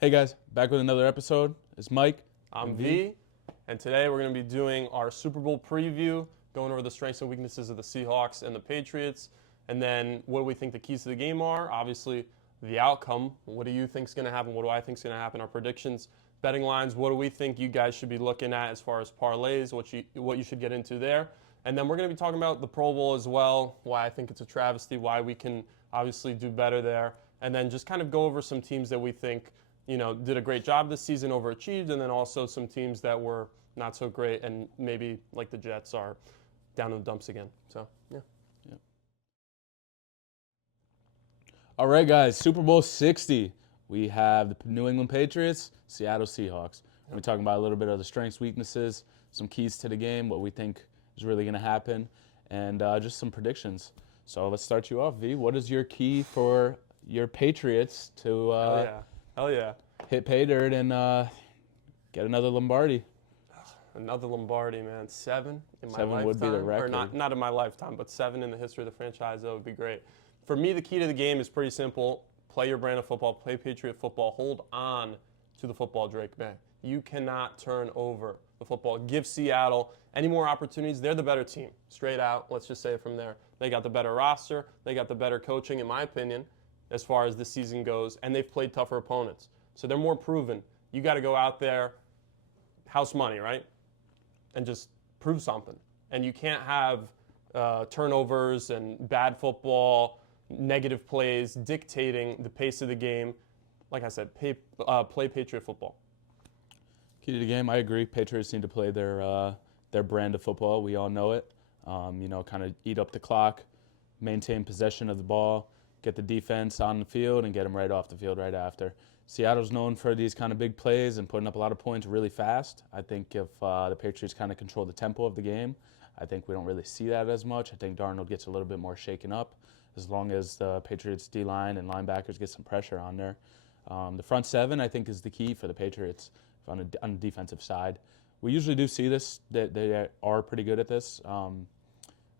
Hey guys, back with another episode. It's Mike. I'm and V, and today we're going to be doing our Super Bowl preview, going over the strengths and weaknesses of the Seahawks and the Patriots, and then what do we think the keys to the game are? Obviously, the outcome. What do you think is going to happen? What do I think is going to happen? Our predictions, betting lines. What do we think you guys should be looking at as far as parlays? What you should get into there, and then we're going to be talking about the Pro Bowl as well. Why I think it's a travesty. Why we can obviously do better there, and then just kind of go over some teams that we think did a great job this season, overachieved, and then also some teams that were not so great and maybe like the Jets are down in the dumps again. So, yeah. All right, guys, Super Bowl 60. We have the New England Patriots, Seattle Seahawks. We're talking about a little bit of the strengths, weaknesses, some keys to the game, what we think is really going to happen, and just some predictions. So let's start you off, V. What is your key for your Patriots to Hell yeah. hit pay dirt and get another Lombardi? Another Lombardi, man. 7 in my 7 lifetime. would be the Or record. not in my lifetime, but 7 in the history of the franchise. That would be great. For me, the key to the game is pretty simple. Play your brand of football. Play Patriot football. Hold on to the football, Drake May. You cannot turn over the football. Give Seattle any more opportunities. They're the better team. Straight out. Let's just say it from there. They got the better roster. They got the better coaching, in my opinion, as far as the season goes. And they've played tougher opponents. So they're more proven. You got to go out there, house money, right? And just prove something. And you can't have turnovers and bad football, negative plays dictating the pace of the game. Like I said, play Patriot football. Key to the game, I agree. Patriots need to play their brand of football. We all know it. Kind of eat up the clock, maintain possession of the ball, get the defense on the field, and get them right off the field right after. Seattle's known for these kind of big plays and putting up a lot of points really fast. I think if the Patriots kind of control the tempo of the game, I think we don't really see that as much. I think Darnold gets a little bit more shaken up as long as the Patriots D-line and linebackers get some pressure on there. The front seven, I think, is the key for the Patriots on the defensive side. We usually do see this, that they are pretty good at this.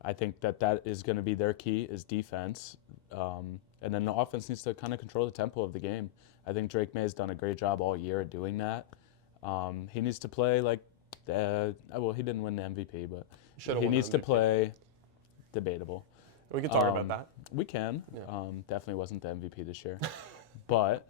I think that is going to be their key is defense. And then the offense needs to kind of control the tempo of the game. I think Drake May has done a great job all year at doing that. He needs to play like, he didn't win the MVP, but he needs to play debatable. We can talk about that. We can. Yeah. Definitely wasn't the MVP this year. But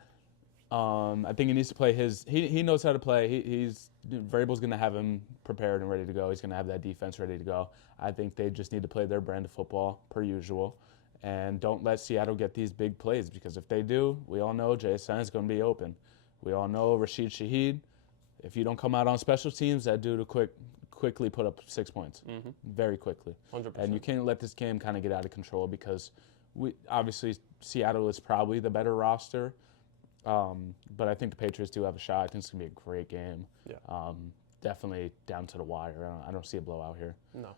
I think he needs to play he knows how to play. Vrabel's going to have him prepared and ready to go. He's going to have that defense ready to go. I think they just need to play their brand of football per usual. And don't let Seattle get these big plays because if they do, we all know JSN is going to be open. We all know Rashid Shaheed. If you don't come out on special teams, that dude will quickly put up 6 points, very quickly. 100%. And you can't let this game kind of get out of control because obviously Seattle is probably the better roster, but I think the Patriots do have a shot. I think it's going to be a great game. Yeah. Definitely down to the wire. I don't see a blowout here. No.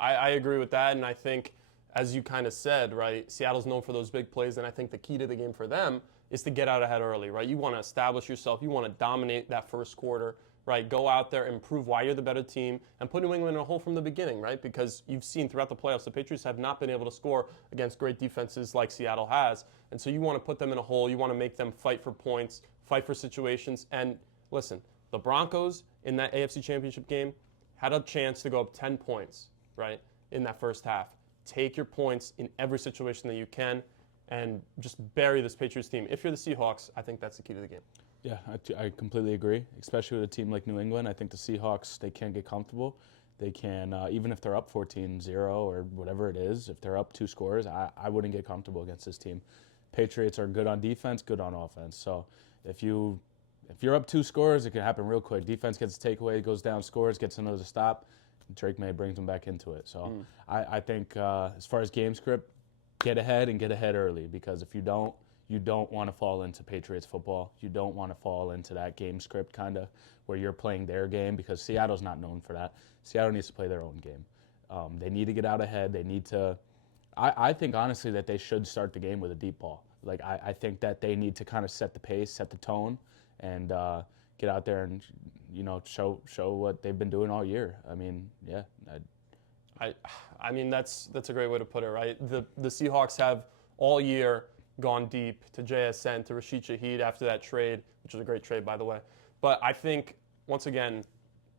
I agree with that, and I think, as you kind of said, right, Seattle's known for those big plays, and I think the key to the game for them is to get out ahead early, right? You want to establish yourself. You want to dominate that first quarter, right? Go out there and prove why you're the better team and put New England in a hole from the beginning, right? Because you've seen throughout the playoffs, the Patriots have not been able to score against great defenses like Seattle has. And so you want to put them in a hole. You want to make them fight for points, fight for situations. And listen, the Broncos in that AFC Championship game had a chance to go up 10 points, right, in that first half. Take your points in every situation that you can and just bury this Patriots team. If you're the Seahawks, I think that's the key to the game. Yeah, I completely agree, especially with a team like New England. I think the Seahawks, they can't get comfortable. They can, even if they're up 14-0 or whatever it is, if they're up 2 scores, I wouldn't get comfortable against this team. Patriots are good on defense, good on offense. So if you're up 2 scores, it can happen real quick. Defense gets a takeaway, goes down, scores, gets another stop. Drake May brings them back into it. So I think as far as game script, get ahead and get ahead early because if you don't want to fall into Patriots football. You don't want to fall into that game script kind of where you're playing their game because Seattle's not known for that. Seattle needs to play their own game. They need to get out ahead. They need to I think honestly that they should start the game with a deep ball. Like I think that they need to kind of set the pace, set the tone, and get out there and show what they've been doing all year. I mean, yeah. I mean that's a great way to put it, right? The Seahawks have all year gone deep to JSN, to Rashid Shaheed after that trade, which was a great trade, by the way. But I think, once again,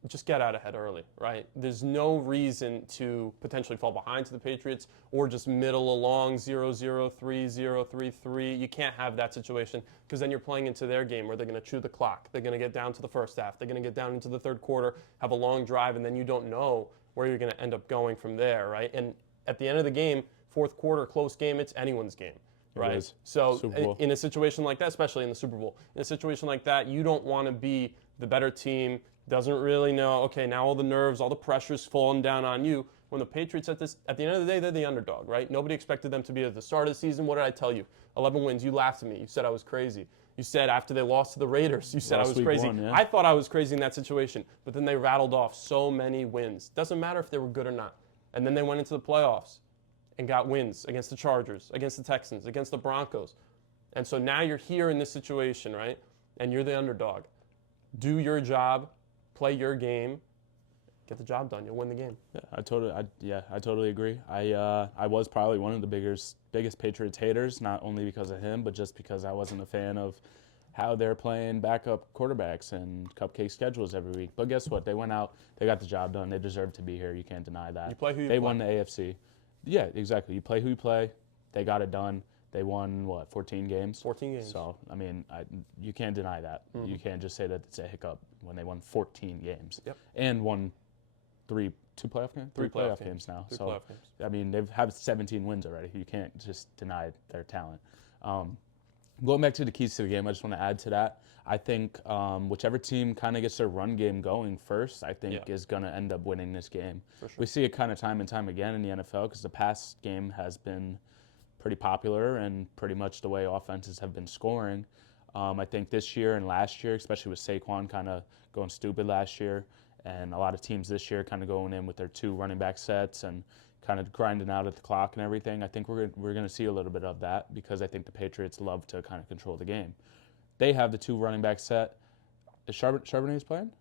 just get out ahead early, right? There's no reason to potentially fall behind to the Patriots or just middle along 0-0, 3-0, 3-3. You can't have that situation because then you're playing into their game where they're going to chew the clock. They're going to get down to the first half. They're going to get down into the third quarter, have a long drive, and then you don't know where you're going to end up going from there, right? And at the end of the game, fourth quarter, close game, it's anyone's game. Right. is. So Super Bowl. in a situation like that, especially in the Super Bowl, in a situation like that, you don't want to be the better team, doesn't really know, okay, now all the nerves, all the pressure's falling down on you. When the Patriots at the end of the day, they're the underdog, right? Nobody expected them to be at the start of the season. What did I tell you? 11 wins. You laughed at me. You said I was crazy. You said after they lost to the Raiders, you said I Last was week crazy. one, yeah. I thought I was crazy in that situation, but then they rattled off so many wins. Doesn't matter if they were good or not. And then they went into the playoffs and got wins against the Chargers, against the Texans, against the Broncos. And so now you're here in this situation, right? And you're the underdog. Do your job, play your game, get the job done. You'll win the game. Yeah, I totally agree. I was probably one of the biggest Patriots haters, not only because of him, but just because I wasn't a fan of how they're playing backup quarterbacks and cupcake schedules every week. But guess what? They went out, they got the job done. They deserve to be here. You can't deny that. You play who you They play. won the AFC. Yeah, exactly. You play who you play. They got it done. They won, 14 games? 14 games. So, I mean, you can't deny that. You can't just say that it's a hiccup when they won 14 games. Yep. And won two playoff games? Three playoff games now. Three So, playoff games. I mean, they've had 17 wins already. You can't just deny their talent. Going back to the keys to the game, I just want to add to that. I think whichever team kind of gets their run game going first, I think Yeah. is going to end up winning this game. For sure. We see it kind of time and time again in the NFL because the pass game has been pretty popular and pretty much the way offenses have been scoring. I think this year and last year, especially with Saquon kind of going stupid last year, and a lot of teams this year kind of going in with their two running back sets and kind of grinding out at the clock and everything. I think we're going to see a little bit of that because I think the Patriots love to kind of control the game. They have the two running back set. Is Charbonnet's playing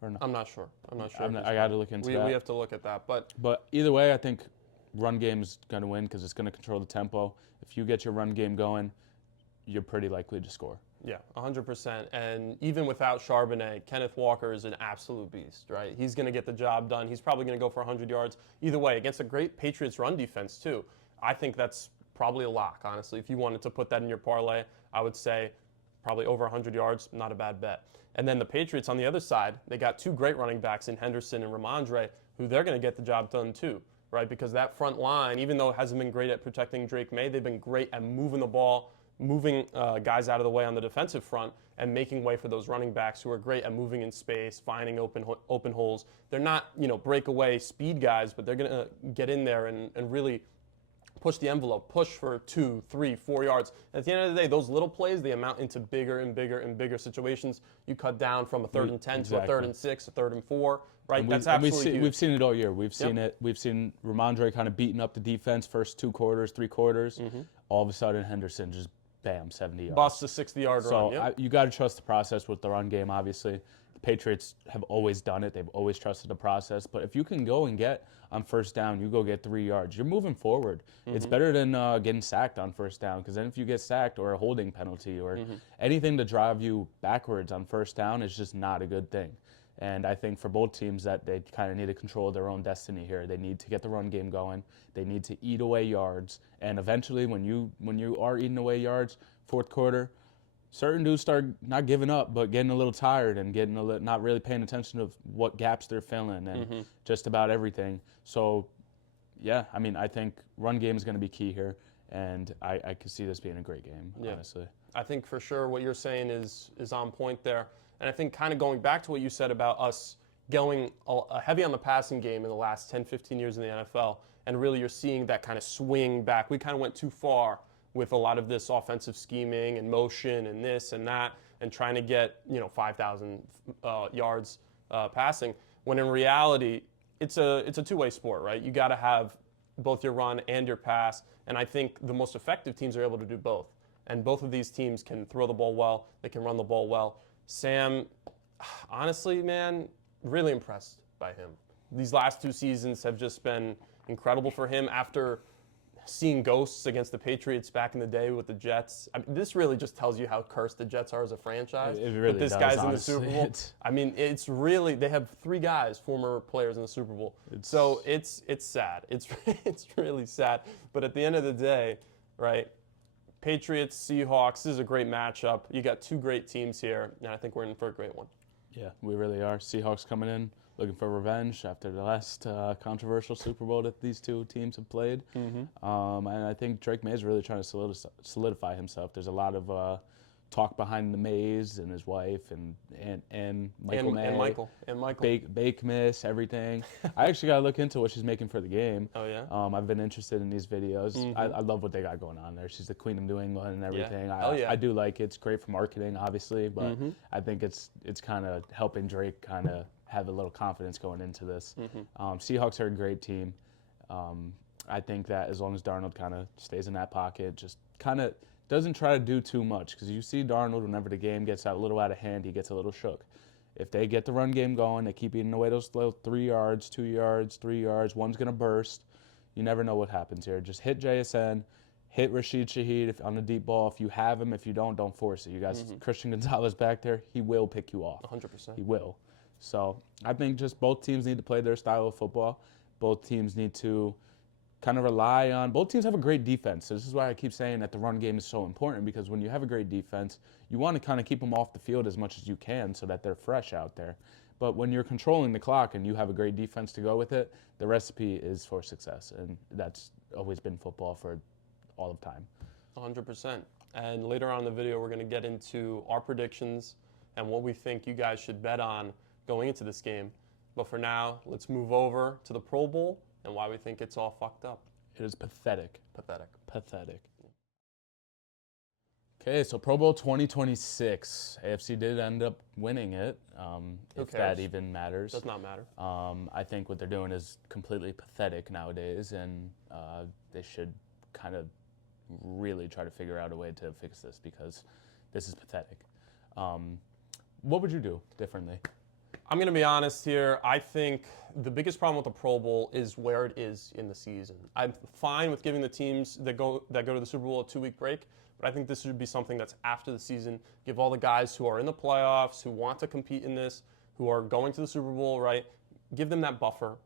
or no? I'm not sure. I got to look into that. We have to look at that. But either way, I think run game is going to win because it's going to control the tempo. If you get your run game going, you're pretty likely to score. yeah, 100%. And even without Charbonnet, Kenneth Walker is an absolute beast, right? He's going to get the job done. He's probably going to go for 100 yards. Either way, against a great Patriots run defense, too. I think that's probably a lock, honestly. If you wanted to put that in your parlay, I would say probably over 100 yards, not a bad bet. And then the Patriots on the other side, they got two great running backs in Henderson and Ramondre, who they're going to get the job done, too. Right, because that front line, even though it hasn't been great at protecting Drake May, they've been great at moving the ball, moving guys out of the way on the defensive front, and making way for those running backs who are great at moving in space, finding open holes. They're not, breakaway speed guys, but they're going to get in there and really push the envelope, push for 2, 3, 4 yards. At the end of the day, those little plays, they amount into bigger and bigger and bigger situations. You cut down from a 3rd and 10 to a 3rd and 6, a 3rd and 4, right? That's absolutely huge. We've seen it all year. We've seen it. We've seen Ramondre kind of beating up the defense first 2 quarters, 3 quarters. All of a sudden, Henderson just, bam, 70 yards. Busts a 60-yard run. So Yep. you got to trust the process with the run game, obviously. The Patriots have always done it. They've always trusted the process. But if you can go and get on first down, you go get 3 yards. You're moving forward. It's better than getting sacked on first down because then if you get sacked or a holding penalty or anything to drive you backwards on first down is just not a good thing. And I think for both teams that they kind of need to control their own destiny here. They need to get the run game going. They need to eat away yards. And eventually when you are eating away yards, fourth quarter, certain dudes start not giving up, but getting a little tired and not really paying attention to what gaps they're filling and just about everything. So, yeah, I mean, I think run game is going to be key here, and I could see this being a great game, honestly. I think for sure what you're saying is on point there. And I think kind of going back to what you said about us going heavy on the passing game in the last 10, 15 years in the NFL, and really you're seeing that kind of swing back. We kind of went too far with a lot of this offensive scheming and motion and this and that and trying to get 5,000 yards passing, when in reality it's a two-way sport, right? You got to have both your run and your pass, and I think the most effective teams are able to do both. And both of these teams can throw the ball well, they can run the ball well. Sam, honestly, man, really impressed by him. These last 2 seasons have just been incredible for him after seeing ghosts against the Patriots back in the day with the Jets. I mean, this really just tells you how cursed the Jets are as a franchise. It really But this does, guy's honestly. in the Super Bowl. I mean, it's really, they have 3 guys, former players in the Super Bowl. So it's sad. It's really sad. But at the end of the day, right, Patriots, Seahawks, this is a great matchup. You got 2 great teams here, and I think we're in for a great one. Yeah, we really are. Seahawks coming in, looking for revenge after the last controversial Super Bowl that these 2 teams have played. And I think Drake May is really trying to solidify himself. There's a lot of talk behind the Mays and his wife and Michael May. And Michael. Bake Miss, everything. I actually got to look into what she's making for the game. Oh, yeah? I've been interested in these videos. I love what they got going on there. She's the queen of New England and everything. Yeah. I do like it. It's great for marketing, obviously, but I think it's kind of helping Drake kind of have a little confidence going into this. Seahawks are a great team. I think that as long as Darnold kind of stays in that pocket, just kind of doesn't try to do too much, because you see Darnold, whenever the game gets a little out of hand, he gets a little shook. If they get the run game going, they keep eating away those little 3 yards, 2 yards, 3 yards, one's going to burst. You never know what happens here. Just hit JSN, hit Rashid Shaheed on the deep ball. If you have him, if you don't force it. You guys, Christian Gonzalez back there, he will pick you off. 100%. He will. So I think just both teams need to play their style of football. Both teams need to kind of rely on, both teams have a great defense. So this is why I keep saying that the run game is so important, because when you have a great defense, you want to kind of keep them off the field as much as you can so that they're fresh out there. But when you're controlling the clock and you have a great defense to go with it, the recipe is for success. And that's always been football for all of time. 100%. And later on in the video, we're going to get into our predictions and what we think you guys should bet on going into this game. But for now, let's move over to the Pro Bowl and why we think it's all fucked up. It is pathetic. Pathetic. Okay, so Pro Bowl 2026. AFC did end up winning it, if that even matters. Does not matter. I think what they're doing is completely pathetic nowadays, and they should kind of really try to figure out a way to fix this, because this is pathetic. What would you do differently? I'm going to be honest here. I think the biggest problem with the Pro Bowl is where it is in the season. I'm fine with giving the teams that go to the Super Bowl a 2-week break, but I think this should be something that's after the season. Give all the guys who are in the playoffs, who want to compete in this, who are going to the Super Bowl, right? Give them that buffer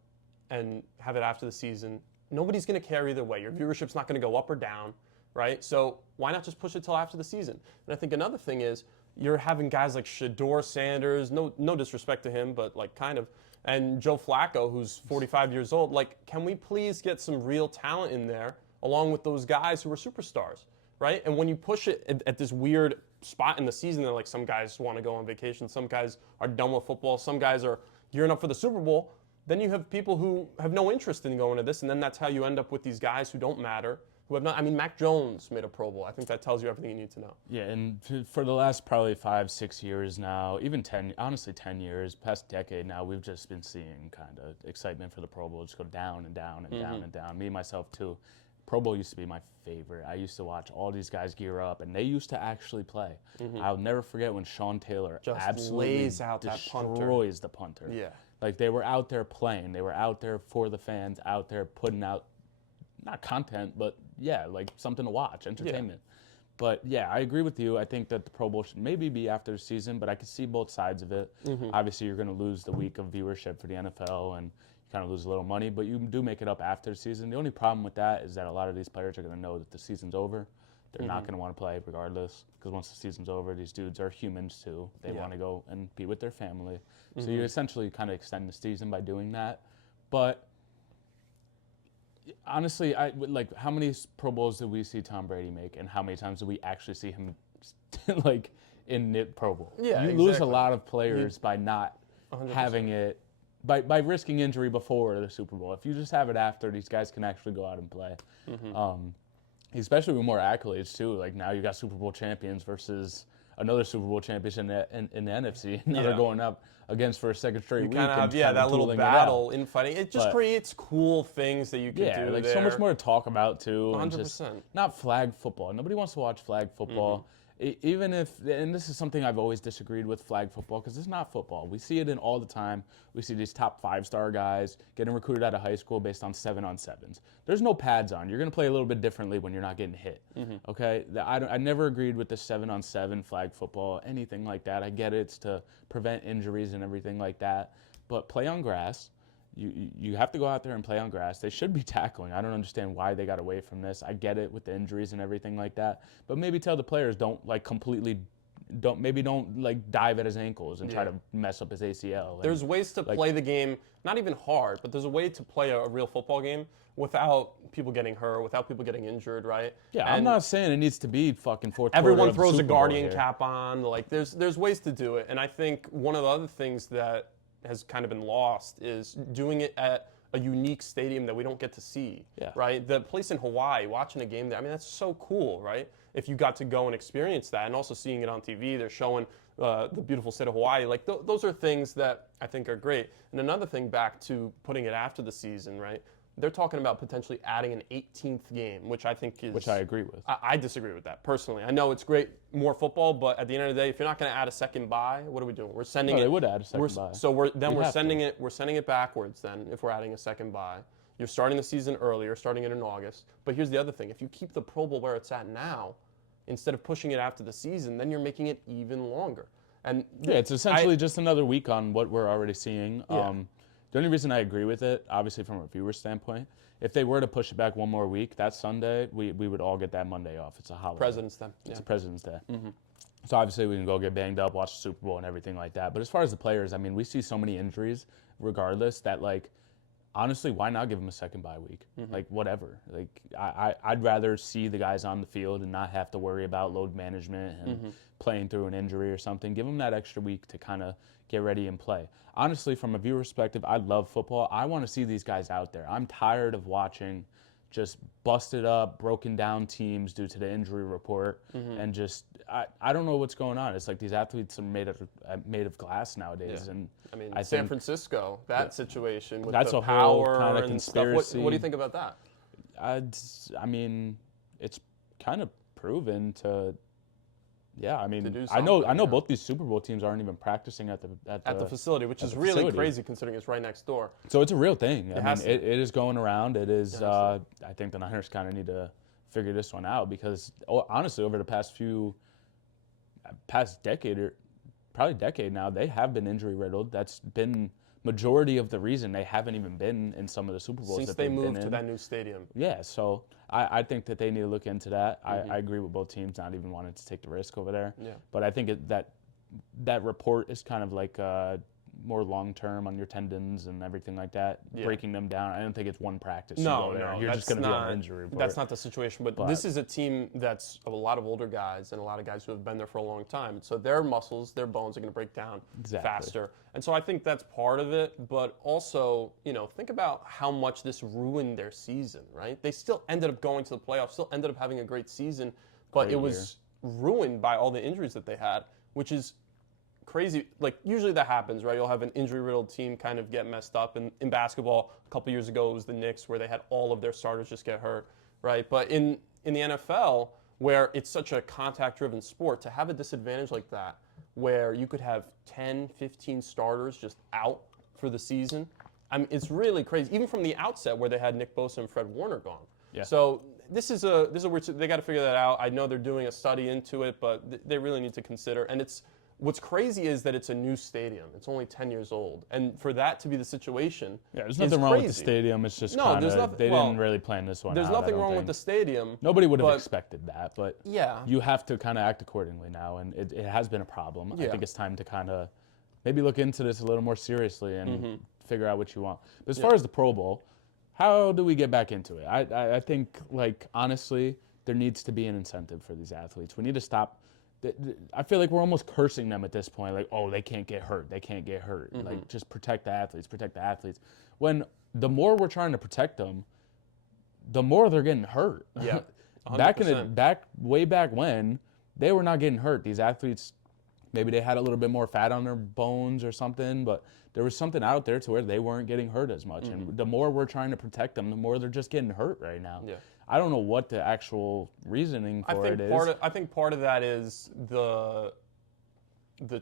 and have it after the season. Nobody's going to care either way. Your viewership's not going to go up or down, right? So why not just push it till after the season? And I think another thing is, you're having guys like Shedeur Sanders, no disrespect to him, but like kind of, and Joe Flacco, who's 45 years old. Like, can we please get some real talent in there along with those guys who are superstars, right? And when you push it at this weird spot in the season, that like some guys want to go on vacation, some guys are done with football, some guys are gearing up for the Super Bowl, then you have people who have no interest in going to this, and then that's how you end up with these guys who don't matter. Who have not, I mean, Mac Jones made a Pro Bowl. I think that tells you everything you need to know. Yeah, and for the last probably 5-6 years now, even 10 years, past decade now, we've just been seeing kind of excitement for the Pro Bowl just go down and down and down and down. Me, myself, too. Pro Bowl used to be my favorite. I used to watch all these guys gear up, and they used to actually play. I'll never forget when Sean Taylor just absolutely lays out that punter. destroys the punter. Yeah. Like, they were out there playing. They were out there for the fans, out there putting out, not content, but yeah, like something to watch, entertainment. Yeah. But yeah, I agree with you. I think that the Pro Bowl should maybe be after the season, but I can see both sides of it. Obviously, you're going to lose the week of viewership for the NFL, and you kind of lose a little money, but you do make it up after the season. The only problem with that is that a lot of these players are going to know that the season's over. They're not going to want to play regardless, because once the season's over, these dudes are humans too. They want to go and be with their family. So you essentially kind of extend the season by doing that. But honestly, like, how many Pro Bowls did we see Tom Brady make, and how many times did we actually see him like in the Pro Bowl? Yeah, you lose a lot of players by not 100%. Having it, by risking injury before the Super Bowl. If you just have it after, these guys can actually go out and play. Especially with more accolades too. Like, now you got Super Bowl champions versus another Super Bowl championship in the NFC. Now they're going up against for a second straight week. Kind of have, that little battle infighting. It just creates cool things that you can do like there. so much more to talk about too. 100%. And just not flag football. Nobody wants to watch flag football. even if, and this is something I've always disagreed with flag football, because it's not football. We see it in all the time. We see these top 5-star guys getting recruited out of high school based on 7-on-7s. There's no pads on. You're going to play a little bit differently when you're not getting hit. Okay? I never agreed with the 7-on-7 flag football, anything like that. I get it. It's to prevent injuries and everything like that. But play on grass. You have to go out there and play on grass. They should be tackling. I don't understand why they got away from this. I get it with the injuries and everything like that. But maybe tell the players don't dive at his ankles and try to mess up his ACL. There's ways to play the game, not even hard, but there's a way to play a real football game without people getting hurt, without people getting injured, right? Yeah, and I'm not saying it needs to be fucking fourth quarter everyone of the throws a Super Bowl Guardian here. cap on. Like there's ways to do it. And I think one of the other things that has kind of been lost is doing it at a unique stadium that we don't get to see, right? The place in Hawaii, watching a game there, I mean, that's so cool, right? If you got to go and experience that, and also seeing it on TV, they're showing the beautiful state of Hawaii. Like those are things that I think are great. And another thing, back to putting it after the season, right? They're talking about potentially adding an 18th game, which I think is... Which I agree with. I disagree with that, personally. I know it's great, more football, but at the end of the day, if you're not going to add a second bye, what are we doing? We're sending it... They would add a second bye. So we're sending it backwards then, if we're adding a second bye. You're starting the season earlier, starting it in August. But here's the other thing. If you keep the Pro Bowl where it's at now, instead of pushing it after the season, then you're making it even longer. And it's essentially just another week on what we're already seeing. Yeah. The only reason I agree with it, obviously from a viewer standpoint, if they were to push it back one more week, that Sunday, we would all get that Monday off. It's a holiday. President's Day. It's a President's Day. So obviously we can go get banged up, watch the Super Bowl and everything like that. But as far as the players, I mean, we see so many injuries regardless that, like, honestly, why not give them a second bye week? Like, whatever. Like, I'd rather see the guys on the field and not have to worry about load management and playing through an injury or something. Give them that extra week to kind of get ready and play. Honestly, from a viewer perspective, I love football. I want to see these guys out there. I'm tired of watching just busted up, broken down teams due to the injury report, and just I don't know what's going on. It's like these athletes are made of glass nowadays, and I mean, I San think Francisco, that situation with that's the a whole power kind of and conspiracy. stuff. What do you think about that? I mean, it's kind of proven to. Yeah, I mean, do I know something, both these Super Bowl teams aren't even practicing at the facility, which is the really facility. crazy considering it's right next door. So it's a real thing. I mean, has to. it is going around. It is. I think the Niners kind of need to figure this one out because honestly, over the past decade or probably decade now, they have been injury riddled. That's been majority of the reason they haven't even been in some of the Super Bowls Since that they they've moved been to in. that new stadium. Yeah, so I think that they need to look into that. I agree with both teams not even wanting to take the risk over there. Yeah. But I think that report is kind of like more long-term on your tendons and everything like that, breaking them down. I don't think it's one practice. No, You're just going to be on an injury report. That's not the situation. But this is a team that's a lot of older guys and a lot of guys who have been there for a long time. So their muscles, their bones are going to break down faster. And so I think that's part of it. But also, think about how much this ruined their season, right? They still ended up going to the playoffs, still ended up having a great season, but it was ruined by all the injuries that they had, which is crazy. Like, usually that happens, right? You'll have an injury-riddled team kind of get messed up. And in basketball, a couple years ago, it was the Knicks where they had all of their starters just get hurt, right? But in the NFL, where it's such a contact-driven sport, to have a disadvantage like that, where you could have 10, 15 starters just out for the season, I mean, it's really crazy. Even from the outset, where they had Nick Bosa and Fred Warner gone. Yeah. So this is a weird. They got to figure that out. I know they're doing a study into it, but they really need to consider. And what's crazy is that it's a new stadium. It's only 10 years old. And for that to be the situation, there's nothing wrong with the stadium. It's just they didn't really plan this one out. There's nothing wrong with the stadium. Nobody would have expected that, but yeah, you have to kind of act accordingly now, and it has been a problem. Yeah. I think it's time to kind of maybe look into this a little more seriously and figure out what you want. But as far as the Pro Bowl, how do we get back into it? I think, like, honestly, there needs to be an incentive for these athletes. We need to stop. I feel like we're almost cursing them at this point, like, oh, they can't get hurt. They can't get hurt. Like, just protect the athletes, protect the athletes. When the more we're trying to protect them, the more they're getting hurt. Yeah, 100%. Way back when, they were not getting hurt. These athletes, maybe they had a little bit more fat on their bones or something, but there was something out there to where they weren't getting hurt as much. And the more we're trying to protect them, the more they're just getting hurt right now. Yeah. I don't know what the actual reasoning for it is. I think part of that is the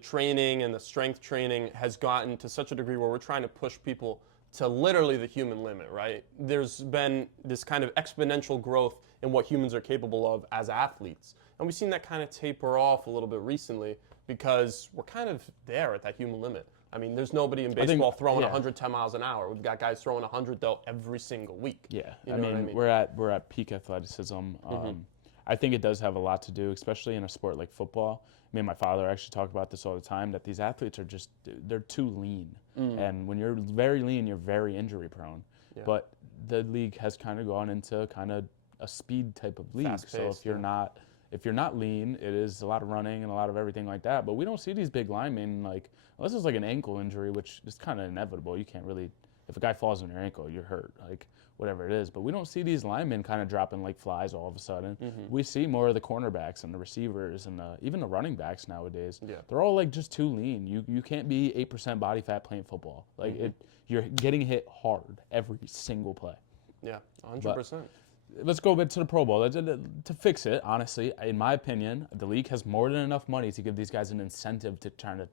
training and the strength training has gotten to such a degree where we're trying to push people to literally the human limit, right? There's been this kind of exponential growth in what humans are capable of as athletes. And we've seen that kind of taper off a little bit recently because we're kind of there at that human limit. I mean, there's nobody in baseball throwing 110 miles an hour. We've got guys throwing 100 though every single week. Yeah, You know what I mean? we're at peak athleticism. I think it does have a lot to do, especially in a sport like football. Me and my father actually talk about this all the time, that these athletes are just, they're too lean. And when you're very lean, you're very injury prone. Yeah. But the league has kind of gone into kind of a speed type of league. So Fast-paced, if you're not lean, it is a lot of running and a lot of everything like that. But we don't see these big linemen, like, unless it's like an ankle injury, which is kind of inevitable. You can't really, if a guy falls on your ankle, you're hurt, like whatever it is. But we don't see these linemen kind of dropping like flies all of a sudden. We see more of the cornerbacks and the receivers and even the running backs nowadays. Yeah. They're all like just too lean. You can't be 8% body fat playing football. Like you're getting hit hard every single play. Yeah, 100%. Let's go a bit to the Pro Bowl. To fix it, honestly, in my opinion, the league has more than enough money to give these guys an incentive to try to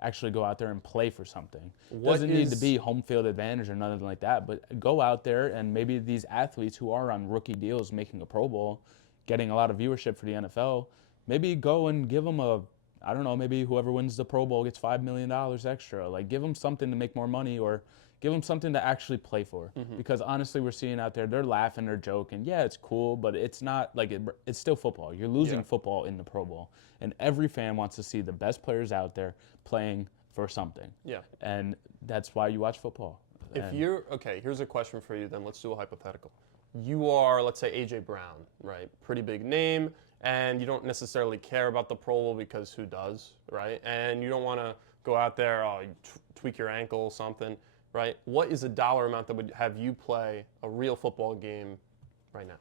actually go out there and play for something. It doesn't need to be home field advantage or nothing like that, but go out there and maybe these athletes who are on rookie deals making a Pro Bowl, getting a lot of viewership for the NFL, maybe go and give them I don't know, maybe whoever wins the Pro Bowl gets $5 million extra. Like, give them something to make more money or give them something to actually play for. Because honestly, we're seeing out there, they're laughing, they're joking. Yeah, it's cool, but it's not like it's still football. You're losing football in the Pro Bowl. And every fan wants to see the best players out there playing for something. Yeah. And that's why you watch football. Here's a question for you then. Let's do a hypothetical. You are, let's say, A.J. Brown, right? Pretty big name, and you don't necessarily care about the Pro Bowl because who does, right? And you don't want to go out there, tweak your ankle or something, right? What is a dollar amount that would have you play a real football game right now?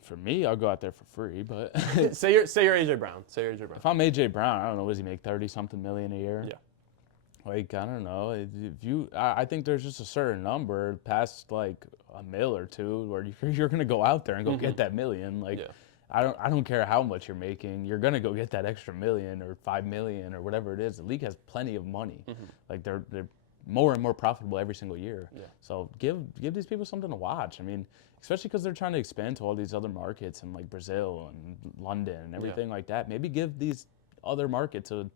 For me, I'll go out there for free, but say you're AJ Brown. if I'm AJ Brown, I don't know, what does he make, 30-something million a year? Yeah. Like, I don't know. I think there's just a certain number past like a mil or two where you're gonna go out there and go get that million. Like, I don't care how much you're making. You're gonna go get that extra million or 5 million or whatever it is. The league has plenty of money. Like, they're more and more profitable every single year. Yeah. So give these people something to watch. I mean, especially because they're trying to expand to all these other markets in like Brazil and London and everything like that. Maybe give these other markets a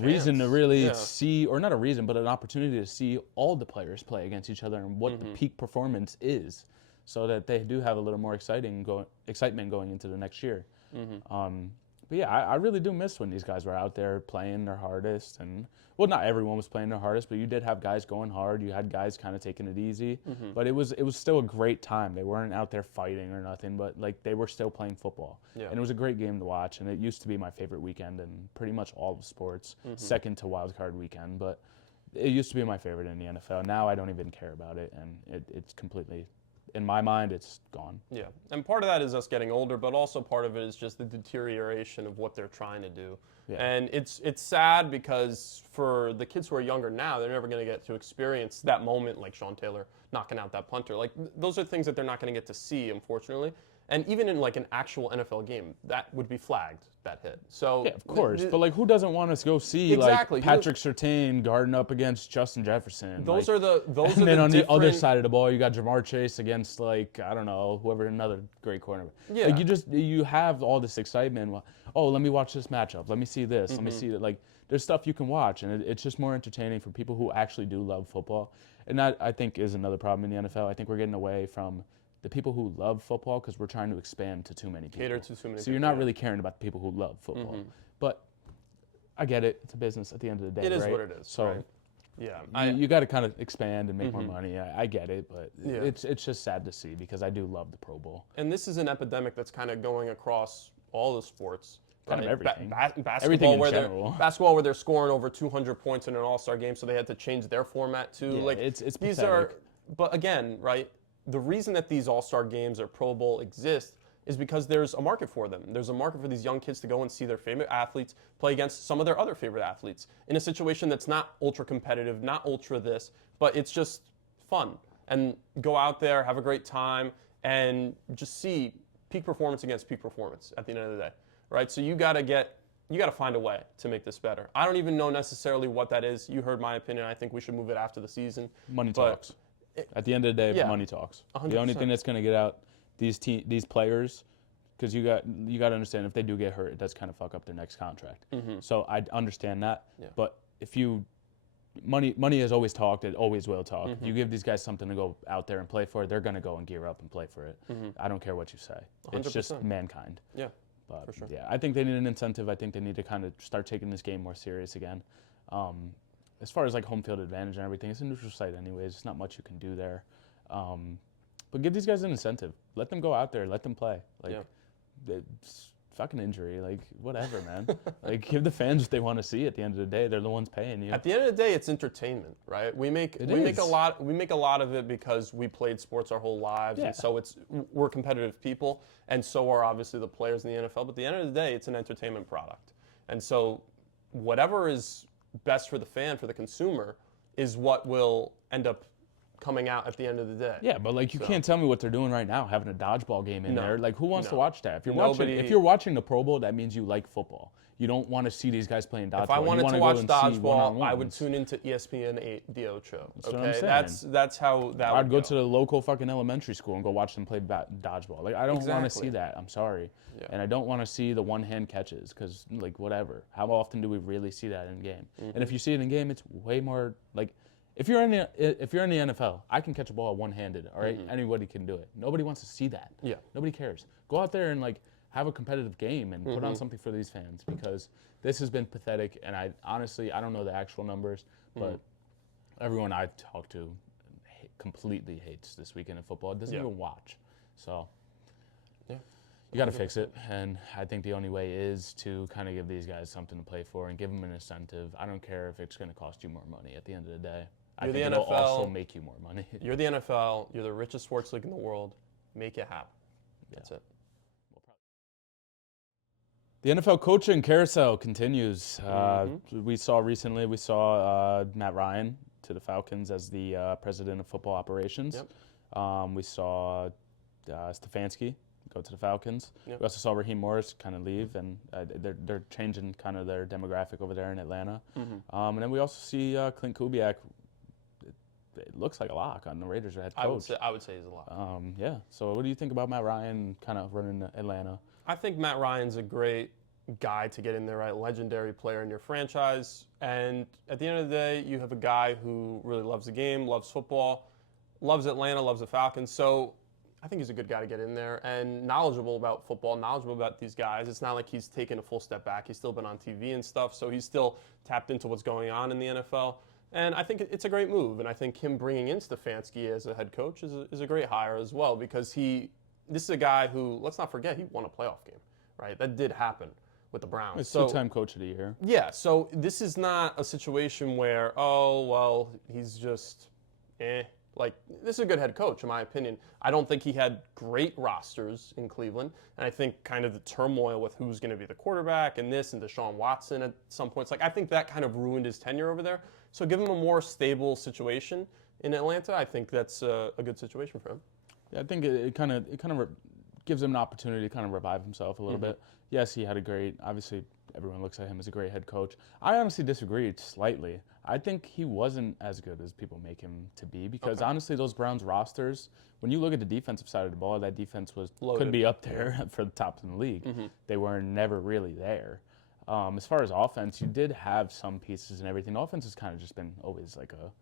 reason to really see, or not a reason, but an opportunity to see all the players play against each other and what the peak performance is, so that they do have a little more excitement going into the next year. But yeah, I really do miss when these guys were out there playing their hardest. And, well, not everyone was playing their hardest, but you did have guys going hard. You had guys kind of taking it easy. But it was still a great time. They weren't out there fighting or nothing, but like they were still playing football. Yeah. And it was a great game to watch. And it used to be my favorite weekend in pretty much all of sports, second to Wild Card Weekend. But it used to be my favorite in the NFL. Now I don't even care about it, and it's completely, in my mind, it's gone. Yeah, and part of that is us getting older, but also part of it is just the deterioration of what they're trying to do. Yeah. And it's sad because for the kids who are younger now, they're never going to get to experience that moment like Sean Taylor knocking out that punter. Like, those are things that they're not going to get to see, unfortunately. And even in like an actual NFL game, that would be flagged, that hit. So yeah, of course. But like, who doesn't want to go see like Patrick Surtain guarding up against Justin Jefferson? Those are the on the other side of the ball, you got Jamar Chase against, like, I don't know, whoever, another great cornerback. Yeah. Like, you have all this excitement. Oh, let me watch this matchup. Let me see this. Let me see that. Like, there's stuff you can watch, and it's just more entertaining for people who actually do love football. And that, I think, is another problem in the NFL. I think we're getting away from the people who love football because we're trying to expand to too many people. Cater to too many people. So you're not really caring about the people who love football. But I get it. It's a business at the end of the day, It is right? what it is. So right. Yeah, you got to kind of expand and make more money. I get it, but it's just sad to see because I do love the Pro Bowl. And this is an epidemic that's kind of going across all the sports. Kind of everything. Basketball where they're scoring over 200 points in an All-Star game, so they had to change their format too. Yeah, like it's these pathetic. but again, right? The reason that these All-Star games or Pro Bowl exist is because there's a market for them. There's a market for these young kids to go and see their favorite athletes play against some of their other favorite athletes in a situation that's not ultra competitive, not ultra this, but it's just fun. and go out there, have a great time, and just see peak performance against peak performance at the end of the day, right? So you got to find a way to make this better. I don't even know necessarily what that is. You heard my opinion. I think we should move it after the season. Money But talks. At the end of the day, Yeah. money talks. 100%. The only thing that's going to get out these players, because you got to understand, if they do get hurt, it does kind of fuck up their next contract. So I understand that. Yeah. But if you money has always talked, it always will talk. If you give these guys something to go out there and play for, they're going to go and gear up and play for it. I don't care what you say. It's just 100%. mankind. Yeah. But For sure. yeah, I think they need an incentive. I think they need to kind of start taking this game more serious again. As far as like home field advantage and everything, it's a neutral site anyways. There's not much you can do there. But give these guys an incentive. Let them go out there. Let them play. Like, it's fucking injury. Like, whatever, man. Like, give the fans what they want to see at the end of the day. They're the ones paying you. At the end of the day, it's entertainment, right? We make a lot of it because we played sports our whole lives, Yeah. and so we're competitive people, and so are obviously the players in the NFL. But at the end of the day, it's an entertainment product, and so whatever is best for the fan, for the consumer, is what will end up coming out at the end of the day. Yeah, but like you can't tell me what they're doing right now, having a dodgeball game in No. there. Like, who wants to No. watch that? If you're Nobody- watching the Pro Bowl, that means you like football. You don't want to see these guys playing dodgeball. If I wanted you to wanna watch go and see dodgeball, I would one-on-ones. tune into ESPN 8 The Ocho. what I'm Okay, saying. that's how that I'd would go to the local fucking elementary school and go watch them play dodgeball. Like, I don't want to Exactly. see that. I'm sorry. Yeah. And I don't want to see the one-hand catches because, like, whatever. How often do we really see that in game? And if you see it in game, it's way more like if you're in the NFL, I can catch a ball one-handed. All right, anybody can do it. Nobody wants to see that. Yeah. Nobody cares. Go out there and like have a competitive game and put on something for these fans because this has been pathetic. And I honestly don't know the actual numbers, but everyone I've talked to completely hates this weekend in football. It doesn't Yeah. even watch. So Yeah. you got to fix it. And I think the only way is to kind of give these guys something to play for and give them an incentive. I don't care if it's going to cost you more money at the end of the day. I You're think the it'll NFL. also make you more money. You're the NFL. You're the richest sports league in the world. Make it happen. That's it. The NFL coaching carousel continues. We saw recently, Matt Ryan to the Falcons as the president of football operations. Yep. We saw Stefanski go to the Falcons. Yep. We also saw Raheem Morris kind of leave, and they're changing kind of their demographic over there in Atlanta. And then we also see Clint Kubiak. It looks like a lock on the Raiders head coach. I would say he's a lot. Yeah. So what do you think about Matt Ryan kind of running Atlanta? I think Matt Ryan's a great guy to get in there, right? Legendary player in your franchise. And at the end of the day, you have a guy who really loves the game, loves football, loves Atlanta, loves the Falcons. So I think he's a good guy to get in there and knowledgeable about football, knowledgeable about these guys. It's not like he's taken a full step back. He's still been on TV and stuff, so he's still tapped into what's going on in the NFL. And I think it's a great move. And I think him bringing in Stefanski as a head coach is a great hire as well because this is a guy who, let's not forget, he won a playoff game, right? That did happen with the Browns. It's two-time coach of the year. Yeah, so this is not a situation where, oh, well, he's just, Like, this is a good head coach, in my opinion. I don't think he had great rosters in Cleveland. And I think kind of the turmoil with who's going to be the quarterback and this and Deshaun Watson at some points, like, I think that kind of ruined his tenure over there. So give him a more stable situation in Atlanta. I think that's a good situation for him. Yeah, I think it kind of gives him an opportunity to kind of revive himself a little bit. Yes, he had obviously everyone looks at him as a great head coach. I honestly disagree slightly. I think he wasn't as good as people make him to be because honestly those Browns rosters, when you look at the defensive side of the ball, that defense could be up there for the top in the league. They were never really there. As far as offense, you did have some pieces and everything. The offense has kind of just been always like a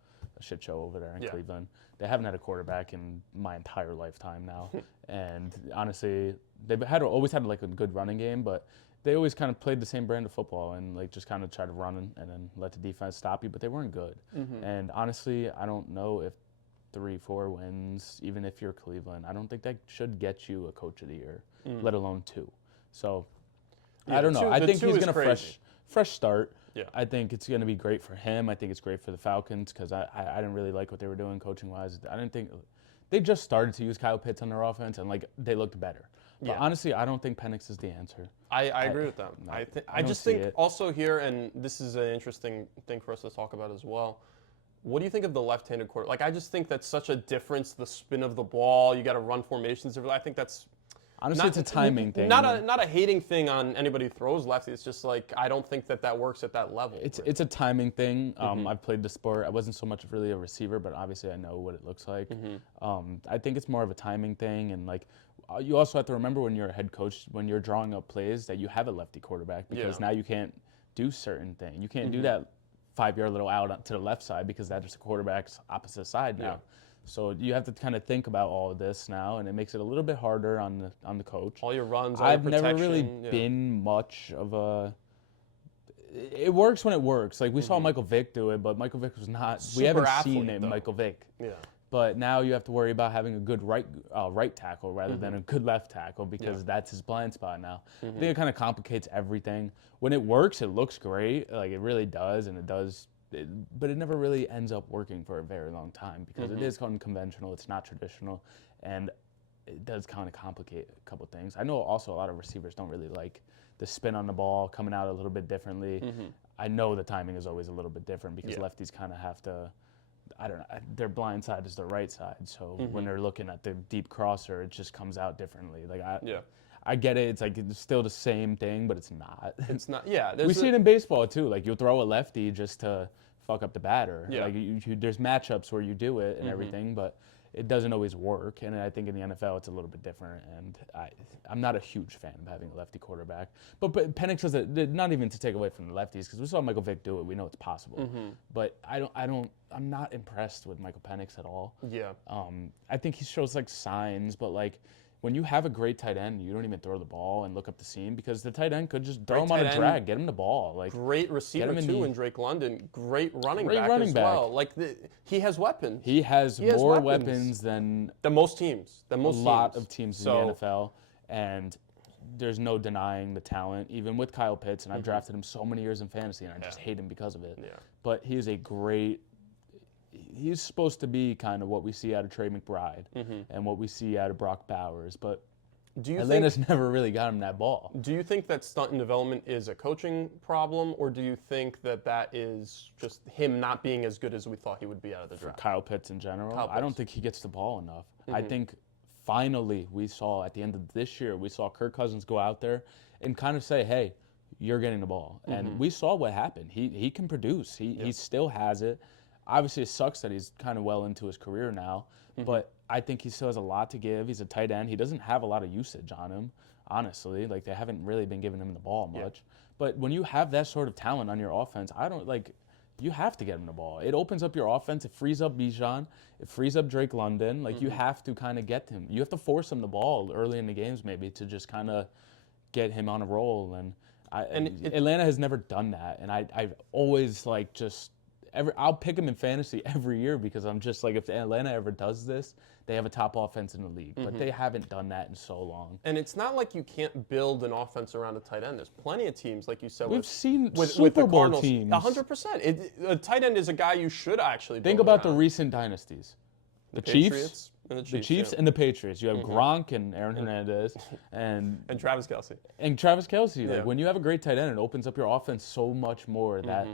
shit show over there in Cleveland. They haven't had a quarterback in my entire lifetime now. And honestly, they've always had like a good running game, but they always kind of played the same brand of football and like just kind of tried to run and then let the defense stop you, but they weren't good. And honestly, I don't know if 3-4 wins, even if you're Cleveland, I don't think that should get you a coach of the year, let alone 2. So I don't know. I think he's going to fresh start. Yeah. I think it's going to be great for him. I think it's great for the Falcons because I didn't really like what they were doing coaching-wise. I didn't think they just started to use Kyle Pitts on their offense and like they looked better. But honestly, I don't think Penix is the answer. I agree with them. I just think also here, and this is an interesting thing for us to talk about as well, What do you think of the left-handed quarterback? Like, I just think that's such a difference. The spin of the ball, you got to run formations. I think that's Honestly, it's a timing thing. Not a hating thing on anybody who throws lefty. It's just like I don't think that works at that level. It's a timing thing. I've played the sport. I wasn't so much really a receiver, but obviously I know what it looks like. I think it's more of a timing thing, and like you also have to remember when you're a head coach, when you're drawing up plays, that you have a lefty quarterback because now you can't do certain things. You can't do that 5-yard little out to the left side because that's the quarterback's opposite side now. Yeah. So you have to kind of think about all of this now, and it makes it a little bit harder on the coach. All your runs, all I've your never protection, really been much of a. It works when it works. Like we saw Michael Vick do it, but Michael Vick was not. We Super haven't athlete, seen it, though. Michael Vick. Yeah. But now you have to worry about having a good right tackle rather than a good left tackle because that's his blind spot now. I think it kind of complicates everything. When it works, it looks great. Like it really does, and it does. But it never really ends up working for a very long time because it is unconventional. It's not traditional, and it does kind of complicate a couple things. I know also a lot of receivers don't really like the spin on the ball coming out a little bit differently. I know the timing is always a little bit different because lefties kind of have to. I don't know. Their blind side is their right side, so when they're looking at the deep crosser, it just comes out differently. Like I get it. It's like it's still the same thing, but it's not. It's not. Yeah. We see it in baseball too. Like you'll throw a lefty just to fuck up the batter. Yeah. Like there's matchups where you do it and everything, but it doesn't always work. And I think in the NFL it's a little bit different. And I'm not a huge fan of having a lefty quarterback. But Penix does it. Not even to take away from the lefties because we saw Michael Vick do it. We know it's possible. But I'm not impressed with Michael Penix at all. Yeah. I think he shows like signs, but like. When you have a great tight end, you don't even throw the ball and look up the seam because the tight end could just throw him on a drag, get him the ball. Like great receiver too in Drake London. Great running back running as back. well. Like he has weapons. He has more weapons than most teams. A lot of teams in the NFL, and there's no denying the talent. Even with Kyle Pitts, and I've drafted him so many years in fantasy, and I just hate him because of it. Yeah. But he is a great. He's supposed to be kind of what we see out of Trey McBride and what we see out of Brock Bowers, but Atlanta's never really got him that ball. Do you think that stunt and development is a coaching problem, or do you think that is just him not being as good as we thought he would be out of the draft? Kyle Pitts in general, I don't think he gets the ball enough. I think finally we saw at the end of this year, we saw Kirk Cousins go out there and kind of say, hey, you're getting the ball. And we saw what happened. He can produce. He still has it. Obviously, it sucks that he's kind of well into his career now, but I think he still has a lot to give. He's a tight end. He doesn't have a lot of usage on him, honestly. Like, they haven't really been giving him the ball much. But when you have that sort of talent on your offense, you have to get him the ball. It opens up your offense. It frees up Bijan. It frees up Drake London. Like, you have to kind of get him. You have to force him the ball early in the games maybe to just kind of get him on a roll. And Atlanta has never done that. And I've always, like, just... I'll pick him in fantasy every year because I'm just like, if Atlanta ever does this, they have a top offense in the league. But they haven't done that in so long. And it's not like you can't build an offense around a tight end. There's plenty of teams, like you said. We've seen with Super the Bowl Cardinals, teams. 100%. A tight end is a guy you should actually think build about around. the recent dynasties. The Patriots Chiefs and the Patriots. You have Gronk and Aaron Hernandez and Travis Kelce. And Travis Kelce. Like, Yeah. when you have a great tight end, it opens up your offense so much more that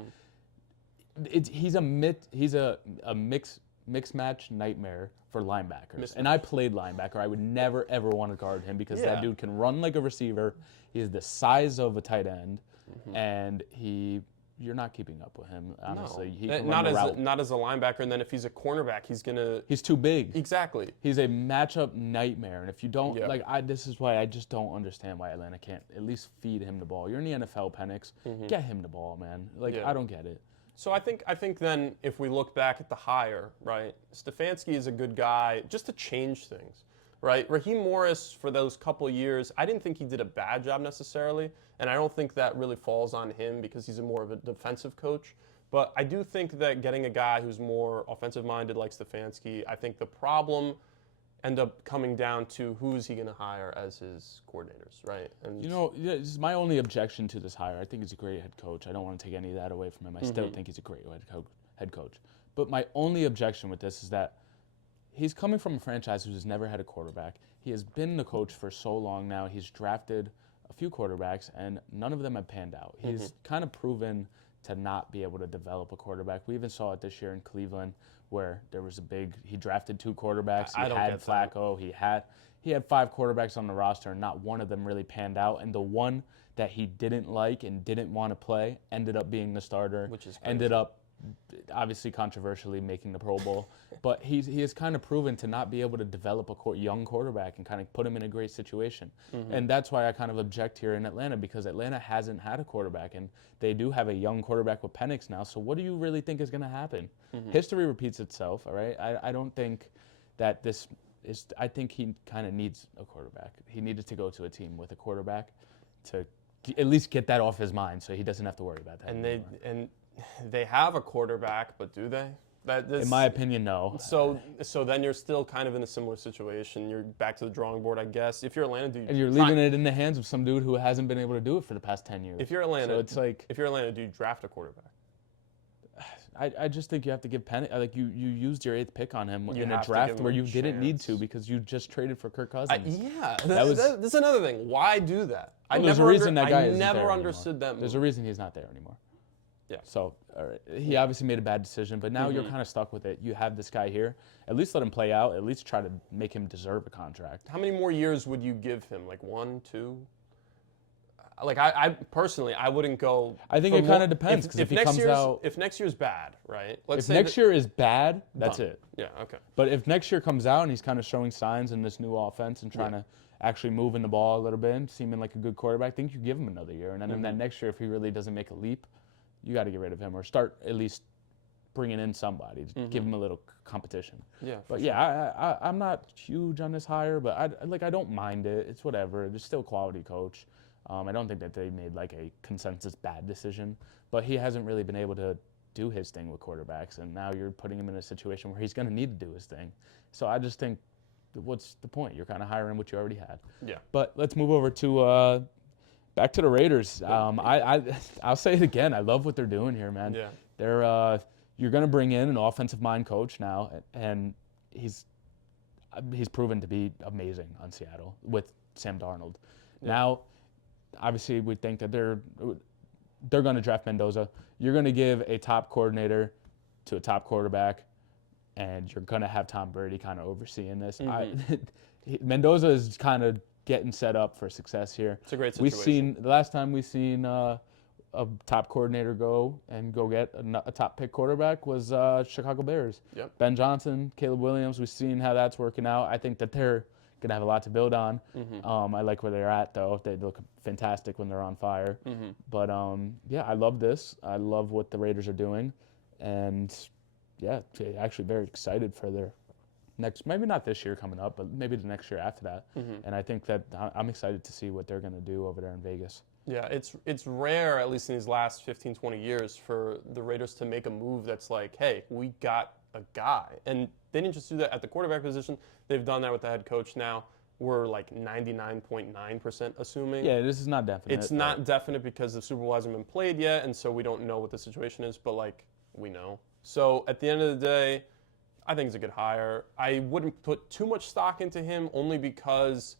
he's a mix match nightmare for linebackers. And I played linebacker. I would never ever want to guard him because that dude can run like a receiver. He is the size of a tight end, and you're not keeping up with him. Honestly, No. he can not run the as route. not as a linebacker. And then if he's a cornerback, He's too big. exactly. He's a matchup nightmare, and if you don't this is why I just don't understand why Atlanta can't at least feed him the ball. You're in the NFL, Penix. Get him the ball, man. Like I don't get it. So I think then if we look back at the hire, right, Stefanski is a good guy just to change things, right? Raheem Morris, for those couple of years, I didn't think he did a bad job necessarily, and I don't think that really falls on him because he's more of a defensive coach. But I do think that getting a guy who's more offensive-minded like Stefanski, I think the problem end up coming down to who's he going to hire as his coordinators, right? And this is my only objection to this hire. I think he's a great head coach. I don't want to take any of that away from him. I still think he's a great head coach. But my only objection with this is that he's coming from a franchise who's never had a quarterback. He has been the coach for so long now. He's drafted a few quarterbacks, and none of them have panned out. He's kind of proven to not be able to develop a quarterback. We even saw it this year in Cleveland, where there was he drafted 2 quarterbacks. I He don't had get that. Flacco. He had 5 quarterbacks on the roster, and not one of them really panned out. And the one that he didn't like and didn't want to play ended up being the starter. Which is crazy. Ended up, obviously controversially, making the Pro Bowl. But he has kind of proven to not be able to develop a young quarterback and kind of put him in a great situation. And that's why I kind of object here in Atlanta, because Atlanta hasn't had a quarterback, and they do have a young quarterback with Penix now. So what do you really think is going to happen? History repeats itself, all right? I don't think that this is – I think he kind of needs a quarterback. He needed to go to a team with a quarterback to at least get that off his mind so he doesn't have to worry about that anymore. They have a quarterback, but do they? In my opinion, no. So then you're still kind of in a similar situation. You're back to the drawing board, I guess. If you're Atlanta, And you're leaving it in the hands of some dude who hasn't been able to do it for the past 10 years. If you're Atlanta, So it's like, if you're Atlanta, do you draft a quarterback? I just think you have to give Penny, like you used your 8th pick on him You in have a to draft give him where a you didn't need to chance. because you just traded for Kirk Cousins. Yeah, was- that's another thing. Why do that? There's a reason that guy I isn't never there understood anymore. that There's move. a reason he's not there anymore. Yeah. So all right, he obviously made a bad decision, but now you're kind of stuck with it. You have this guy here. At least let him play out. At least try to make him deserve a contract. How many more years would you give him? Like 1, 2? Like I personally, I wouldn't go. I think for it more- kind of depends, 'cause if he comes out- if next year's bad, right? Let's If say next year is bad, that's done. it. Yeah. Okay. But if next year comes out and he's kind of showing signs in this new offense and trying to actually moving the ball a little bit and seeming like a good quarterback, I think you give him another year. And then in that next year, if he really doesn't make a leap, you got to get rid of him or start at least bringing in somebody to give him a little competition. Yeah. But yeah, I'm not huge on this hire, but I don't mind it. It's whatever. There's still a quality coach. I don't think that they made like a consensus bad decision, but he hasn't really been able to do his thing with quarterbacks, and now you're putting him in a situation where he's going to need to do his thing. So I just think, what's the point? You're kind of hiring what you already had. Yeah. But let's move over to back to the Raiders. I'll say it again. I love what they're doing here, man. Yeah. They're you're going to bring in an offensive mind coach now, and he's proven to be amazing on Seattle with Sam Darnold. Now, obviously, we think that they're going to draft Mendoza. You're going to give a top coordinator to a top quarterback, and you're going to have Tom Brady kind of overseeing this. Mendoza is kind of getting set up for success here. It's a great situation. The last time we seen a top coordinator go get a top pick quarterback was Chicago Bears. Yep. Ben Johnson, Caleb Williams. We've seen how that's working out. I think that they're going to have a lot to build on. I like where they're at, though. They look fantastic when they're on fire. But, yeah, I love this. I love what the Raiders are doing. And, yeah, actually very excited for their next, maybe not this year coming up, but maybe the next year after that. And I think that I'm excited to see what they're going to do over there in Vegas. Yeah, it's rare, at least in these last 15, 20 years, for the Raiders to make a move that's like, hey, we got a guy. And they didn't just do that at the quarterback position. They've done that with the head coach now. We're like 99.9% assuming. Yeah, this is not definite. It's not definite because the Super Bowl hasn't been played yet, and so we don't know what the situation is, but like we know. So at the end of the day, I think it's a good hire. I wouldn't put too much stock into him only because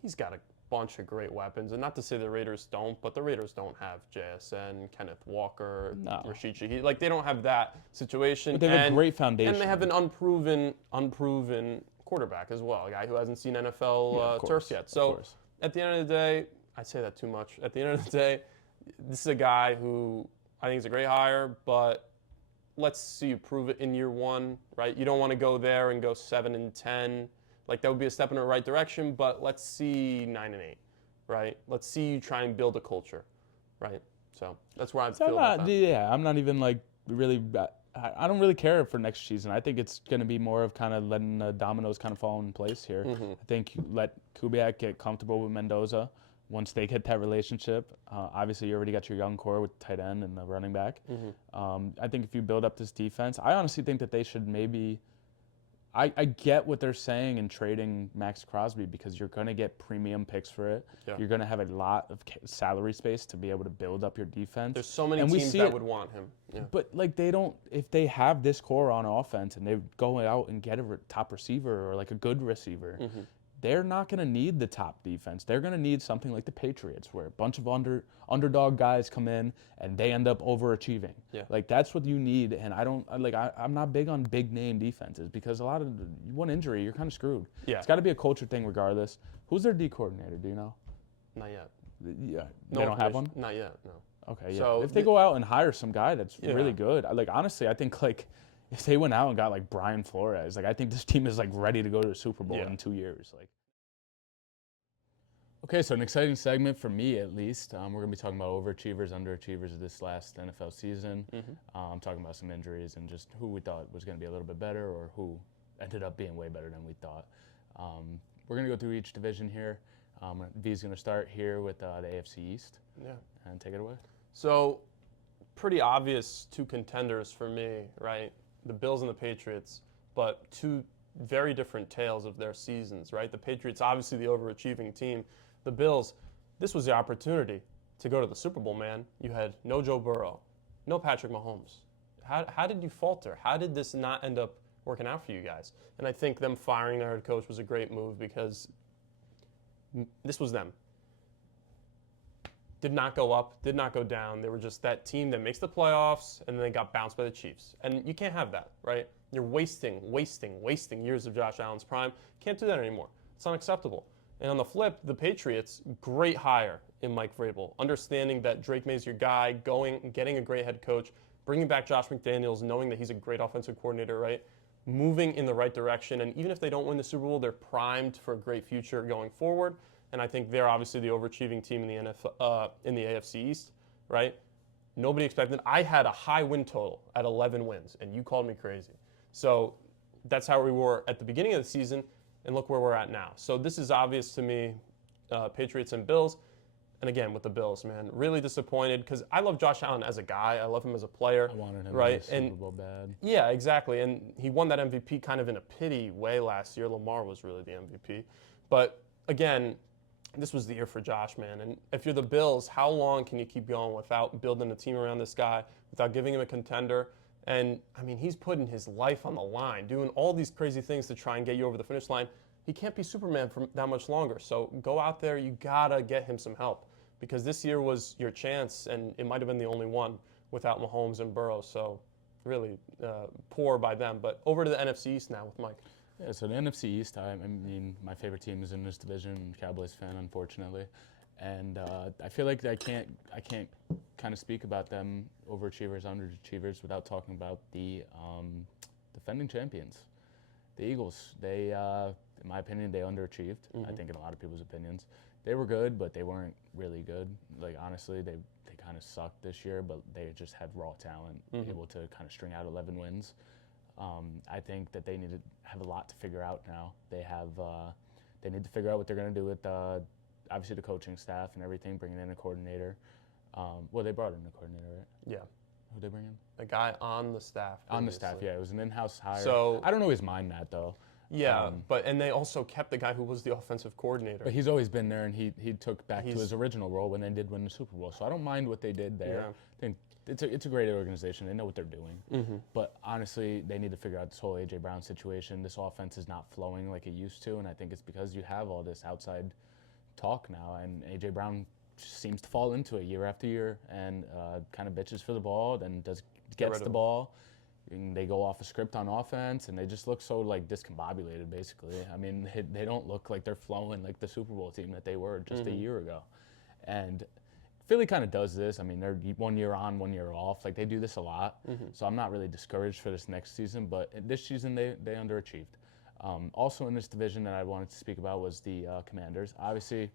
he's got a bunch of great weapons. And not to say the Raiders don't, but the Raiders don't have JSN, Kenneth Walker, Rashid Shaheed. Like, they don't have that situation. But they have a great foundation. And they have an unproven quarterback as well, a guy who hasn't seen NFL turf yet. So at the end of the day, I say that too much. At the end of the day, this is a guy who I think is a great hire, but let's see you prove it in year one, right? You don't want to go there and go 7-10. Like, that would be a step in the right direction, but let's see 9-8, right? Let's see you try and build a culture, right? So that's where I feel about that. Yeah, I'm not even like really. I don't really care for next season. I think it's going to be more of kind of letting the dominoes kind of fall in place here. I think you let Kubiak get comfortable with Mendoza. Once they get that relationship, obviously you already got your young core with tight end and the running back. I think if you build up this defense, I honestly think that they should maybe. I get what they're saying in trading Max Crosby because you're going to get premium picks for it. Yeah. You're going to have a lot of salary space to be able to build up your defense. There's so many teams that would want him. Yeah. But like they don't, if they have this core on offense and they go out and get a top receiver or like a good receiver, they're not going to need the top defense. They're going to need something like the Patriots, where a bunch of underdog guys come in and they end up overachieving. Yeah. Like that's what you need. And I'm not big on big name defenses because a lot of one injury, you're kind of screwed. Yeah. It's got to be a culture thing regardless. Who's their D coordinator? Do you know? Not yet. Yeah. No They don't have information. one? Not yet, no. Okay, yeah. So If they go out and hire some guy that's Yeah. really good, honestly, I think like if they went out and got like Brian Flores, like I think this team is like ready to go to the Super Bowl Yeah. in 2 years. Like. Okay, so an exciting segment for me at least. We're gonna be talking about overachievers, underachievers of this last NFL season. Talking about some injuries and just who we thought was gonna be a little bit better or who ended up being way better than we thought. We're gonna go through each division here. V's gonna start here with the AFC East. Yeah. And take it away. So, pretty obvious two contenders for me, right? The Bills and the Patriots, but two very different tales of their seasons, right? The Patriots, obviously the overachieving team. The Bills, this was the opportunity to go to the Super Bowl, man. You had no Joe Burrow, no Patrick Mahomes. How did you falter? How did this not end up working out for you guys? And I think them firing their head coach was a great move because this was them. Did not go up, did not go down. They were just that team that makes the playoffs, and then they got bounced by the Chiefs. And you can't have that, right? You're wasting years of Josh Allen's prime. Can't do that anymore. It's unacceptable. And on the flip, the Patriots, great hire in Mike Vrabel, understanding that Drake May's your guy, getting a great head coach, bringing back Josh McDaniels, knowing that he's a great offensive coordinator, right? Moving in the right direction. And even if they don't win the Super Bowl, they're primed for a great future going forward. And I think they're obviously the overachieving team in the in the AFC East, right? Nobody expected. I had a high win total at 11 wins, and you called me crazy. So that's how we were at the beginning of the season, and look where we're at now. So this is obvious to me, Patriots and Bills. And again, with the Bills, man, really disappointed because I love Josh Allen as a guy. I love him as a player. I wanted him right? to win the Super Bowl bad. Yeah, exactly. And he won that MVP kind of in a pity way last year. Lamar was really the MVP. But again, this was the year for Josh, man. And if you're the Bills, how long can you keep going without building a team around this guy, without giving him a contender? And, I mean, he's putting his life on the line, doing all these crazy things to try and get you over the finish line. He can't be Superman for that much longer. So go out there. You got to get him some help because this year was your chance, and it might have been the only one without Mahomes and Burrow. So really poor by them. But over to the NFC East now with Mike. Yeah, so the NFC East, I mean, my favorite team is in this division. Cowboys fan, unfortunately, and I feel like I can't kind of speak about them overachievers, underachievers without talking about the defending champions, the Eagles. They, in my opinion, they underachieved. I think in a lot of people's opinions, they were good, but they weren't really good. Like honestly, they kind of sucked this year, but they just had raw talent, able to kind of string out 11 wins. I think that they need to have a lot to figure out now. They need to figure out what they're going to do with obviously the coaching staff and everything, bringing in a coordinator. Well, they brought in a coordinator, right? Yeah. Who they bring in? A guy on the staff. On the staff, yeah. It was an in-house hire. So I don't always mind that though. Yeah, and they also kept the guy who was the offensive coordinator. But he's always been there, and he took back to He's- his original role when they did win the Super Bowl. So I don't mind what they did there. Yeah. I think it's a great organization. They know what they're doing. But honestly, they need to figure out this whole A.J. Brown situation. This offense is not flowing like it used to, and I think it's because you have all this outside talk now, and A.J. Brown just seems to fall into it year after year and kind of bitches for the ball, then gets rid the of him. ball. And they go off a script on offense, and they just look so like discombobulated. Basically, I mean, they don't look like they're flowing like the Super Bowl team that they were just a year ago. And Philly kind of does this. I mean, they're 1 year on, 1 year off. Like they do this a lot. So I'm not really discouraged for this next season. But this season they underachieved. Also in this division that I wanted to speak about was the Commanders. Obviously,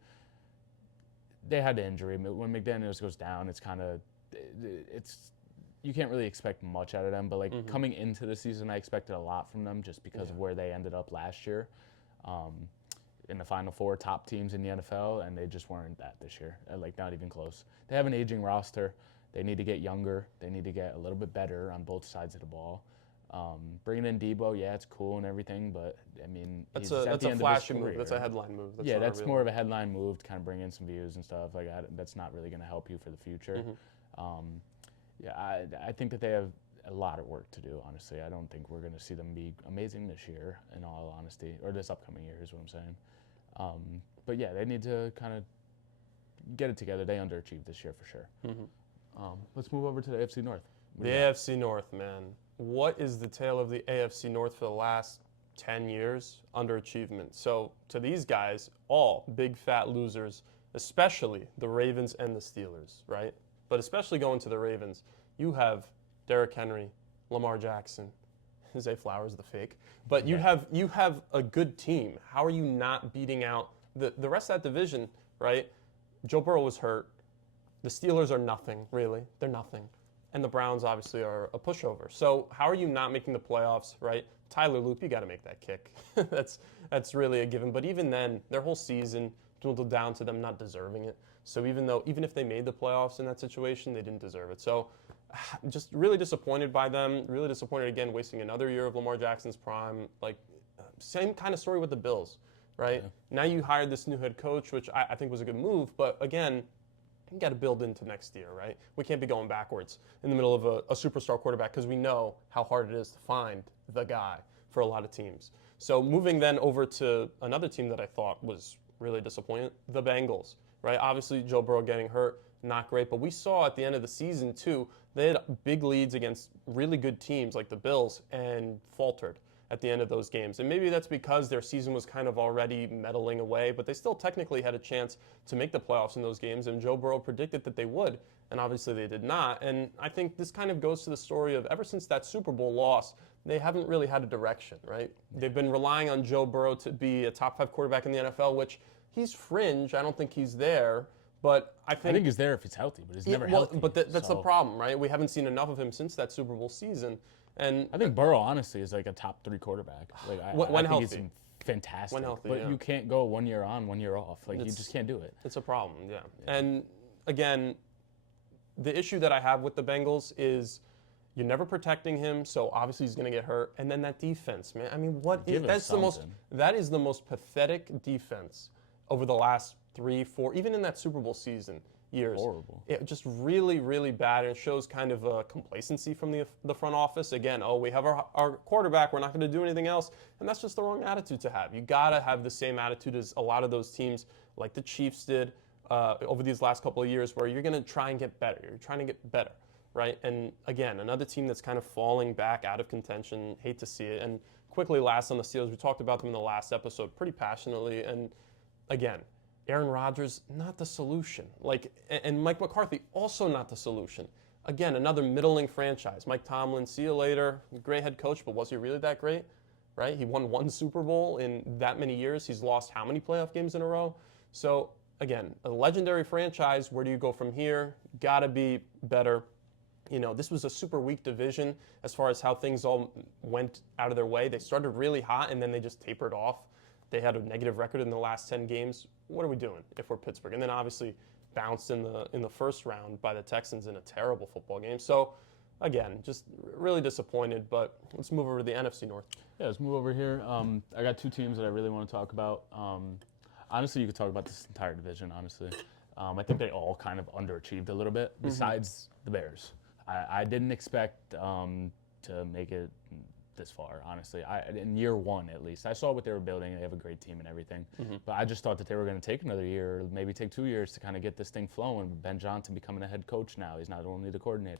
they had the injury. When McDaniels goes down, it's kind of you can't really expect much out of them, but like coming into the season, I expected a lot from them just because of where they ended up last year in the Final Four, top teams in the NFL, and they just weren't that this year, like not even close. They have an aging roster. They need to get younger. They need to get a little bit better on both sides of the ball. Bringing in Debo, yeah, it's cool and everything, but I mean, That's he's at the a end flashy of his move. career. That's a headline move. That's Yeah, not a that's real more move. of a headline move to kind of bring in some views and stuff. Like that's not really going to help you for the future. Yeah, I think that they have a lot of work to do, honestly. I don't think we're going to see them be amazing this year, in all honesty, or this upcoming year is what I'm saying. But yeah, they need to kind of get it together. They underachieved this year for sure. Let's move over to the AFC North. What The do you got? AFC North, man. What is the tale of the AFC North for the last 10 years? Underachievement. So to these guys, all big fat losers, especially the Ravens and the Steelers, right? But especially going to the Ravens, you have Derrick Henry, Lamar Jackson, Zay Flowers, the fake. But you have a good team. How are you not beating out the rest of that division, right? Joe Burrow was hurt. The Steelers are nothing, really. They're nothing. And the Browns obviously are a pushover. So how are you not making the playoffs, right? Tyler Loop, you got to make that kick. that's really a given. But even then, their whole season dwindled down to them not deserving it. So even if they made the playoffs in that situation, they didn't deserve it. So just really disappointed by them. Really disappointed again, wasting another year of Lamar Jackson's prime. Like same kind of story with the Bills, right? Yeah. Now you hired this new head coach, which I think was a good move. But again, you got to build into next year, right? We can't be going backwards in the middle of a superstar quarterback because we know how hard it is to find the guy for a lot of teams. So moving then over to another team that I thought was really disappointing, the Bengals, right? Obviously, Joe Burrow getting hurt, not great. But we saw at the end of the season, too, they had big leads against really good teams like the Bills and faltered at the end of those games. And maybe that's because their season was kind of already meddling away, but they still technically had a chance to make the playoffs in those games, and Joe Burrow predicted that they would, and obviously they did not. And I think this kind of goes to the story of ever since that Super Bowl loss, they haven't really had a direction, right? They've been relying on Joe Burrow to be a top 5 quarterback in the NFL, which he's fringe. I don't think he's there. But I think he's there if he's healthy, but he's never healthy. But that's the problem, right? We haven't seen enough of him since that Super Bowl season. And I think Burrow, honestly, is like a top 3 quarterback. Like When I think healthy. he's fantastic. When healthy, but yeah. you can't go 1 year on, 1 year off. Like you just can't do it. It's a problem, yeah. And again, the issue that I have with the Bengals is you're never protecting him, so obviously he's going to get hurt. And then that defense, man. I mean, Give him something. that is the most pathetic defense over the last 3, 4, even in that Super Bowl season years. Horrible. It just really, really bad, and it shows kind of a complacency from the front office. Again, we have our quarterback, we're not going to do anything else, and that's just the wrong attitude to have. You got to have the same attitude as a lot of those teams, like the Chiefs did over these last couple of years, where you're going to try and get better. You're trying to get better, right? And again, another team that's kind of falling back out of contention. Hate to see it. And quickly, last on the Steelers, we talked about them in the last episode pretty passionately, and again, Aaron Rodgers, not the solution. And Mike McCarthy, also not the solution. Again, another middling franchise. Mike Tomlin, see you later. Great head coach, but was he really that great? Right? He won 1 Super Bowl in that many years. He's lost how many playoff games in a row? So, again, a legendary franchise. Where do you go from here? Got to be better. You know, this was a super weak division as far as how things all went out of their way. They started really hot, and then they just tapered off. They had a negative record in the last 10 games. What are we doing if we're Pittsburgh? And then obviously bounced in the first round by the Texans in a terrible football game. So again, just really disappointed. But let's move over to the NFC North. Yeah, let's move over here. I got 2 teams that I really want to talk about. Honestly, you could talk about this entire division, honestly. I think they all kind of underachieved a little bit, besides the Bears. I didn't expect to make it this far, honestly. In year 1, at least. I saw what they were building. They have a great team and everything. But I just thought that they were going to take another year, or maybe take 2 years to kind of get this thing flowing. Ben Johnson becoming a head coach now. He's not only the coordinator.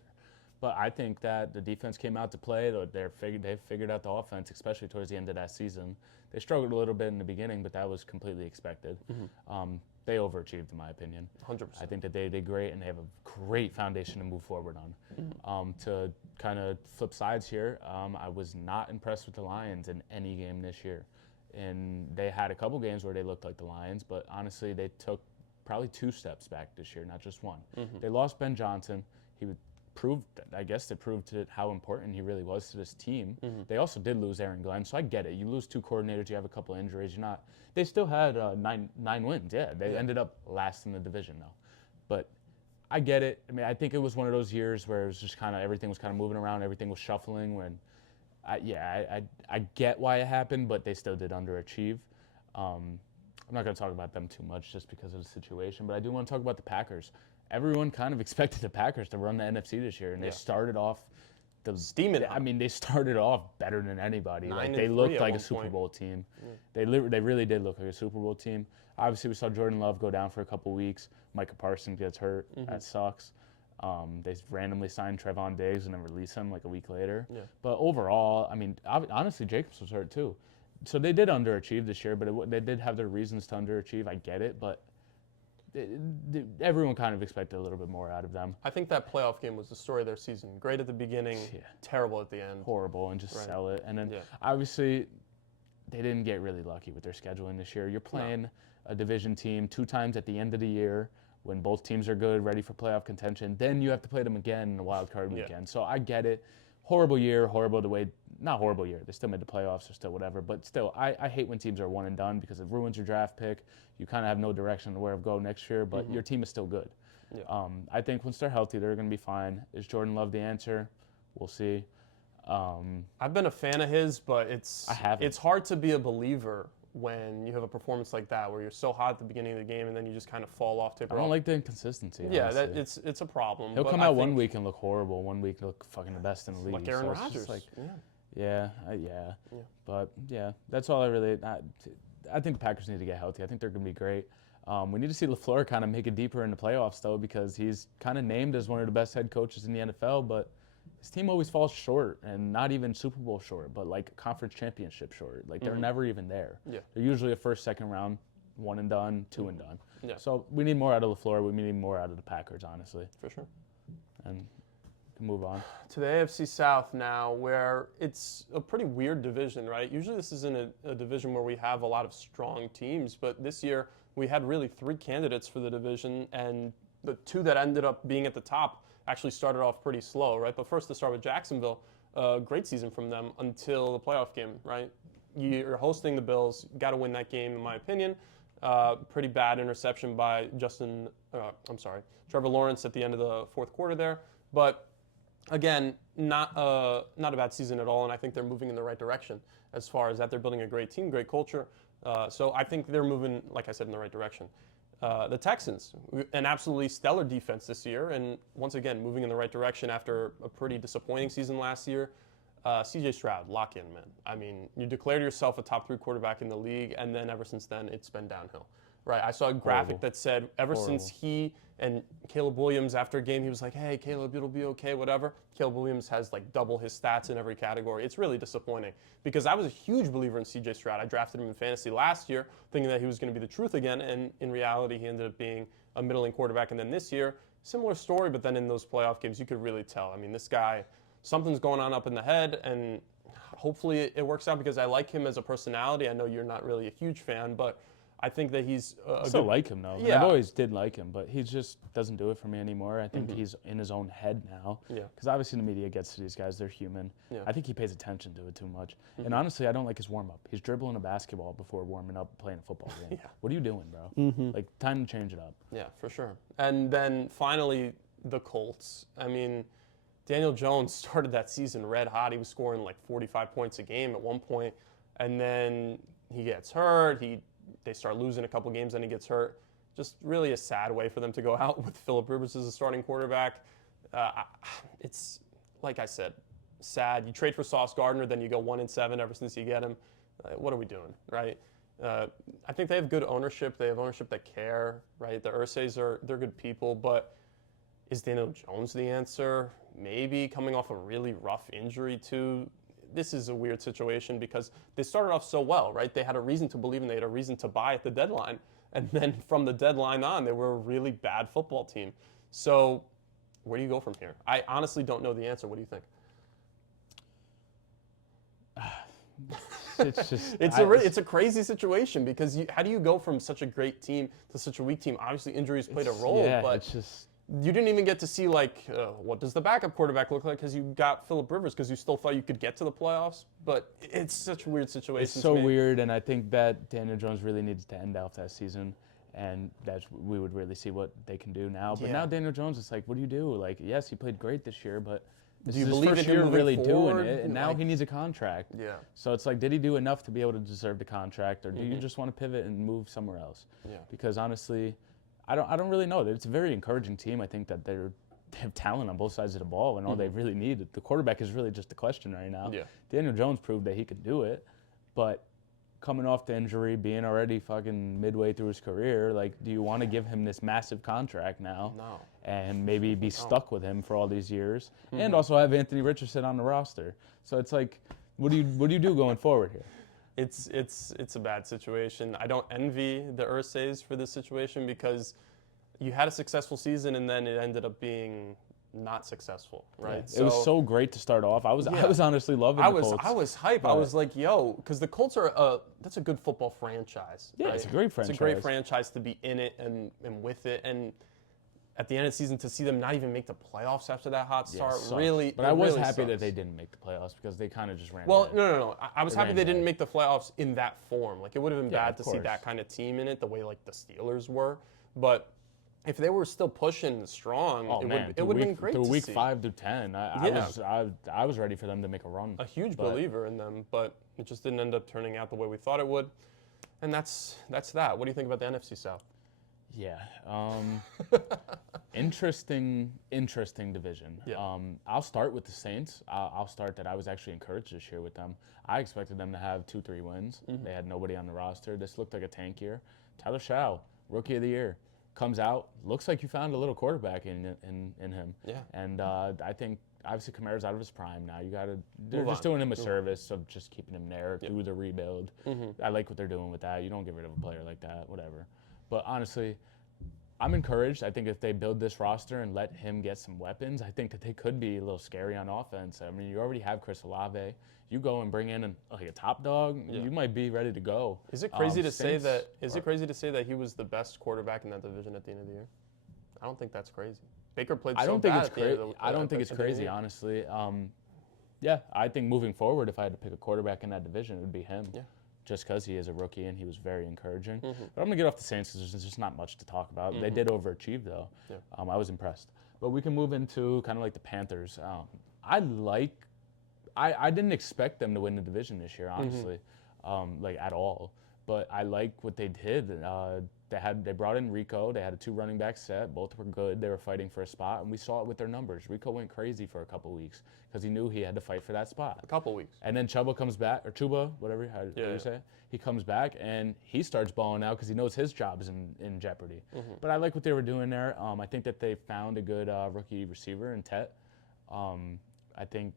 But I think that the defense came out to play. They've figured out the offense, especially towards the end of that season. They struggled a little bit in the beginning, but that was completely expected. They overachieved, in my opinion. 100%. I think that they did great, and they have a great foundation to move forward on. To kind of flip sides here, I was not impressed with the Lions in any game this year. And they had a couple games where they looked like the Lions, but honestly, they took probably 2 steps back this year, not just 1. They lost Ben Johnson. I guess it proved how important he really was to this team. They also did lose Aaron Glenn, so I get it. You lose 2 coordinators, you have a couple of injuries. They still had 9 wins. Yeah, they ended up last in the division though. But I get it. I mean, I think it was one of those years where it was just kind of everything was kind of moving around, everything was shuffling. I get why it happened, but they still did underachieve. I'm not going to talk about them too much just because of the situation, but I do want to talk about the Packers. Everyone kind of expected the Packers to run the NFC this year, and they started off Steaming I hot. mean, they started off better than anybody. Like 9-3 they looked at like a one Super point. Bowl team. They really did look like a Super Bowl team. Obviously, we saw Jordan Love go down for a couple weeks. Micah Parsons gets hurt. That sucks. They randomly signed Trevon Diggs and then release him like a week later. Yeah. But overall, I mean, honestly, Jacobs was hurt too. So they did underachieve this year, but they did have their reasons to underachieve. I get it, but everyone kind of expected a little bit more out of them. I think that playoff game was the story of their season. Great at the beginning, terrible at the end. Horrible, and just sell it. And then Yeah. obviously they didn't get really lucky with their scheduling this year. You're playing a division team 2 times at the end of the year when both teams are good, ready for playoff contention. Then you have to play them again in the wild card weekend. So I get it. Horrible year, horrible the way, not horrible year. They still made the playoffs or still whatever. But still, I hate when teams are one and done because it ruins your draft pick. You kind of have no direction to where to go next year, but your team is still good. Yeah. I think once they're healthy, they're going to be fine. Is Jordan Love the answer? We'll see. I've been a fan of his, but I haven't. it's hard to be a believer when you have a performance like that where you're so hot at the beginning of the game and then you just kind of fall off, taper I don't off. like the inconsistency. Yeah, honestly. it's a problem. He'll but come I out one think week and look horrible. One week look fucking the best in the league. like Aaron So it's just Rodgers. like, yeah. yeah. But yeah, that's all I really. I think the Packers need to get healthy. I think they're going to be great. We need to see LaFleur kind of make it deeper in the playoffs though, because he's kind of named as one of the best head coaches in the NFL, but his team always falls short, and not even Super Bowl short, but like conference championship short. Like they're never even there. Yeah. They're usually a first, second round, one and done, two and done. Yeah. So we need more out of LaFleur. We need more out of the Packers, honestly. For sure. And we can move on. To the AFC South now, where it's a pretty weird division, right? Usually this is in a division where we have a lot of strong teams, but this year we had really 3 candidates for the division, and the 2 that ended up being at the top actually started off pretty slow, right? But first, to start with Jacksonville, great season from them until the playoff game, right? You're hosting the Bills, got to win that game, in my opinion. Pretty bad interception by Trevor Lawrence at the end of the fourth quarter there. But again, not a bad season at all, and I think they're moving in the right direction as far as that. They're building a great team, great culture. So I think they're moving, like I said, in the right direction. The Texans, an absolutely stellar defense this year, and once again, moving in the right direction after a pretty disappointing season last year. C.J. Stroud, lock in, man. I mean, you declared yourself a top 3 quarterback in the league, and then ever since then, it's been downhill. Right? I saw a graphic that said ever since he and Caleb Williams, after a game, he was like, hey, Caleb, it'll be okay, whatever. Caleb Williams has like double his stats in every category. It's really disappointing because I was a huge believer in C.J. Stroud. I drafted him in fantasy last year thinking that he was going to be the truth again, and in reality, he ended up being a middling quarterback. And then this year, similar story, but then in those playoff games, you could really tell. I mean, this guy, something's going on up in the head, and hopefully it works out because I like him as a personality. I know you're not really a huge fan, but I think that he's I still like him though. Yeah. I've always did like him, but he just doesn't do it for me anymore. I think he's in his own head now. Yeah. Because obviously the media gets to these guys; they're human. Yeah. I think he pays attention to it too much. And honestly, I don't like his warm up. He's dribbling a basketball before warming up playing a football game. Yeah. What are you doing, bro? Like, time to change it up. Yeah, for sure. And then finally, the Colts. I mean, Daniel Jones started that season red hot. He was scoring like 45 points a game at one point, and then he gets hurt. They start losing a couple games, then he gets hurt. Just really a sad way for them to go out with Phillip Rivers as a starting quarterback. It's, like I said, sad. You trade for Sauce Gardner, then you go 1-7 ever since you get him. What are we doing, right? I think they have good ownership. They have ownership that care, right? The Ursays they're good people, but is Daniel Jones the answer? Maybe, coming off a really rough injury too. This is a weird situation because they started off so well, right? They had a reason to believe and they had a reason to buy at the deadline. And then from the deadline on, they were a really bad football team. So where do you go from here? I honestly don't know the answer. What do you think? It's just it's a crazy situation because how do you go from such a great team to such a weak team? Obviously, injuries played a role, yeah, but it's just. You didn't even get to see, like, what does the backup quarterback look like because you got Phillip Rivers because you still thought you could get to the playoffs. But it's such a weird situation. It's so weird, and I think that Daniel Jones really needs to end off that season, and we would really see what they can do now. But now Daniel Jones, it's like, what do you do? Like, yes, he played great this year, but this Do you is his believe first in him year moving really forward? doing it, and now he needs a contract. Yeah. So it's like, did he do enough to be able to deserve the contract, or do you just want to pivot and move somewhere else? Yeah. Because honestly, I don't really know. It's a very encouraging team. I think that they're they have talent on both sides of the ball, and all they really need, the quarterback is really just a question right now. Yeah. Daniel Jones proved that he could do it, but coming off the injury, being already fucking midway through his career, like, do you want to give him this massive contract now? No. And maybe be stuck with him for all these years, and also have Anthony Richardson on the roster. So it's like, what do you do going forward here? It's a bad situation. I don't envy the Irsays for this situation because you had a successful season and then it ended up being not successful, right? It was so great to start off. I was honestly loving the Colts. I was hype. I was like, yo, because the Colts are that's a good football franchise. Yeah, right? it's a great franchise. It's a great franchise to be in it and with it. And at the end of the season, to see them not even make the playoffs after that hot start, really. But I was really happy that sucks. they didn't make the playoffs because they kind of just ran. Well, bad. no. I was happy ran they didn't bad. make the playoffs in that form. Like, it would have been Yeah, bad of to see course. that kind of team in it, the way like the Steelers were. But if they were still pushing strong, Oh, it would have been great through to week see. 5 to 10. I was ready for them to make a run. A huge but- believer in them, but it just didn't end up turning out the way we thought it would. And that's that. What do you think about the NFC South? Yeah. Interesting division. Yeah. I'll start with the Saints. I'll start that I was actually encouraged this year with them. I expected them to have 2-3 wins. They had nobody on the roster. This looked like a tank year. Tyler Shaw, Rookie of the Year, comes out. Looks like you found a little quarterback in him. Yeah. And I think obviously Kamara's out of his prime now. They're Move just on. doing him a service of just keeping him there through the rebuild. I like what they're doing with that. You don't get rid of a player like that, whatever. But honestly, I'm encouraged. I think if they build this roster and let him get some weapons, I think that they could be a little scary on offense. I mean, you already have Chris Olave. You go and bring in a top dog, you might be ready to go. Is it crazy to say Saints that? Is are- it crazy to say that he was the best quarterback in that division at the end of the year? I don't think that's crazy. Baker played so I don't think bad it's at the end crazy. of the- I don't think at it's the end of the crazy, year. honestly. Yeah, I think moving forward, if I had to pick a quarterback in that division, it would be him. Yeah. Just because he is a rookie and he was very encouraging. But I'm going to get off the Saints because there's just not much to talk about. They did overachieve, though. Yeah. I was impressed. But we can move into kind of like the Panthers. I didn't expect them to win the division this year, honestly, like at all. But I like what they did. They brought in Rico. They had a 2 running back set. Both were good. They were fighting for a spot, and we saw it with their numbers. Rico went crazy for a couple weeks because he knew he had to fight for that spot. A couple weeks. And then Chuba comes back, or Chuba, whatever how Yeah. you say it. He comes back and he starts balling out because he knows his job is in jeopardy. But I like what they were doing there. I think that they found a good rookie receiver in Tet. I think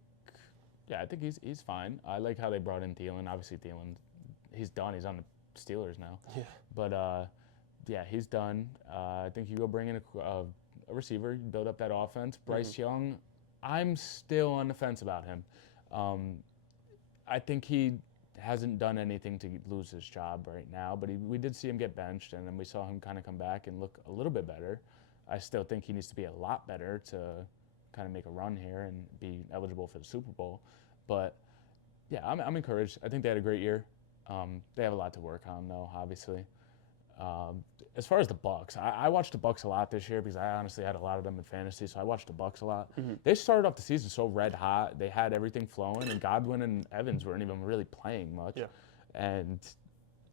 he's fine. I like how they brought in Thielen. Obviously, Thielen, he's done. He's on the Steelers now. Yeah. But yeah, he's done. I think you go bring in a receiver, you build up that offense. Bryce Young, I'm still on the fence about him. I think he hasn't done anything to lose his job right now, but we did see him get benched, and then we saw him kind of come back and look a little bit better. I still think he needs to be a lot better to kind of make a run here and be eligible for the Super Bowl. But yeah, I'm encouraged. I think they had a great year. They have a lot to work on, though, obviously. As far as the Bucks, I watched the Bucks a lot this year because I honestly had a lot of them in fantasy, so I watched the Bucks a lot. They started off the season so red hot. They had everything flowing, and Godwin and Evans weren't even really playing much. Yeah. And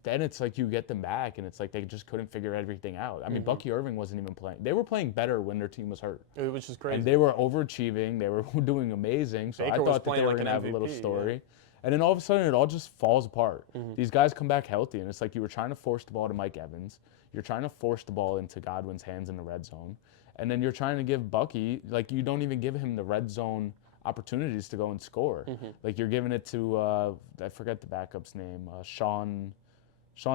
then it's like you get them back, and it's like they just couldn't figure everything out. I mean, Bucky Irving wasn't even playing. They were playing better when their team was hurt. Which is crazy. And they were overachieving. They were doing amazing. So Baker I was thought that they playing were like going an to have a little MVP, story. yeah. And then all of a sudden, it all just falls apart. These guys come back healthy, and it's like you were trying to force the ball to Mike Evans. You're trying to force the ball into Godwin's hands in the red zone. And then you're trying to give Bucky, like, you don't even give him the red zone opportunities to go and score. Like, you're giving it to, I forget the backup's name, Sean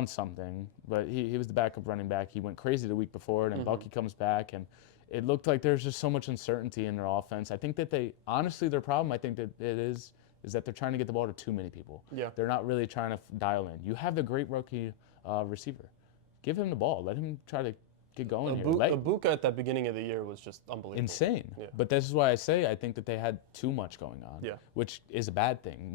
something. But he was the backup running back. He went crazy the week before, and then Bucky comes back, and it looked like there's just so much uncertainty in their offense. I think that their problem, I think that it is that they're trying to get the ball to too many people. Yeah. They're not really trying to dial in. You have the great rookie receiver. Give him the ball. Let him try to get going here. Ibuka at the beginning of the year was just unbelievable. Insane. Yeah. But this is why I say I think that they had too much going on. Yeah. Which is a bad thing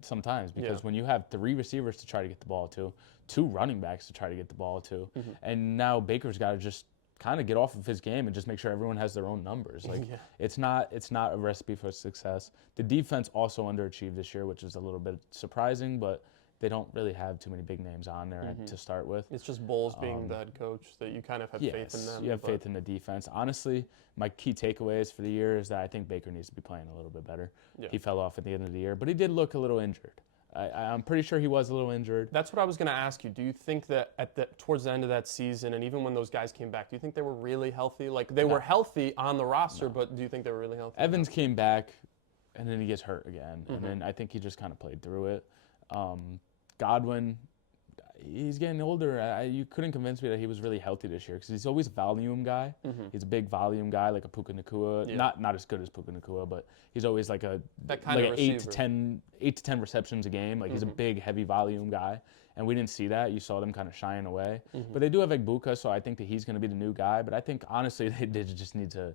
sometimes because Yeah. when you have 3 receivers to try to get the ball to, 2 running backs to try to get the ball to, and now Baker's got to just kind of get off of his game and just make sure everyone has their own numbers. Like Yeah. it's not a recipe for success. The defense also underachieved this year, which is a little bit surprising, but they don't really have too many big names on there to start with. It's just Bowles being the head coach that you kind of have faith in them. You have faith in the defense. Honestly, my key takeaways for the year is that I think Baker needs to be playing a little bit better. Yeah. He fell off at the end of the year, but he did look a little injured. I'm pretty sure he was a little injured. That's what I was going to ask you. Do you think that towards the end of that season, and even when those guys came back, do you think they were really healthy? Like they were healthy on the roster, but do you think they were really healthy? Evans came back, and then he gets hurt again, and then I think he just kind of played through it. Godwin, he's getting older. You couldn't convince me that he was really healthy this year because he's always a volume guy. He's a big volume guy, like a Puka Nacua. Yeah. Not as good as Puka Nacua, but he's always like That kind of 8 to 10 receptions a game. Like he's a big, heavy volume guy, and we didn't see that. You saw them kind of shying away. But they do have Egbuka, so I think that he's going to be the new guy. But I think honestly, they just need to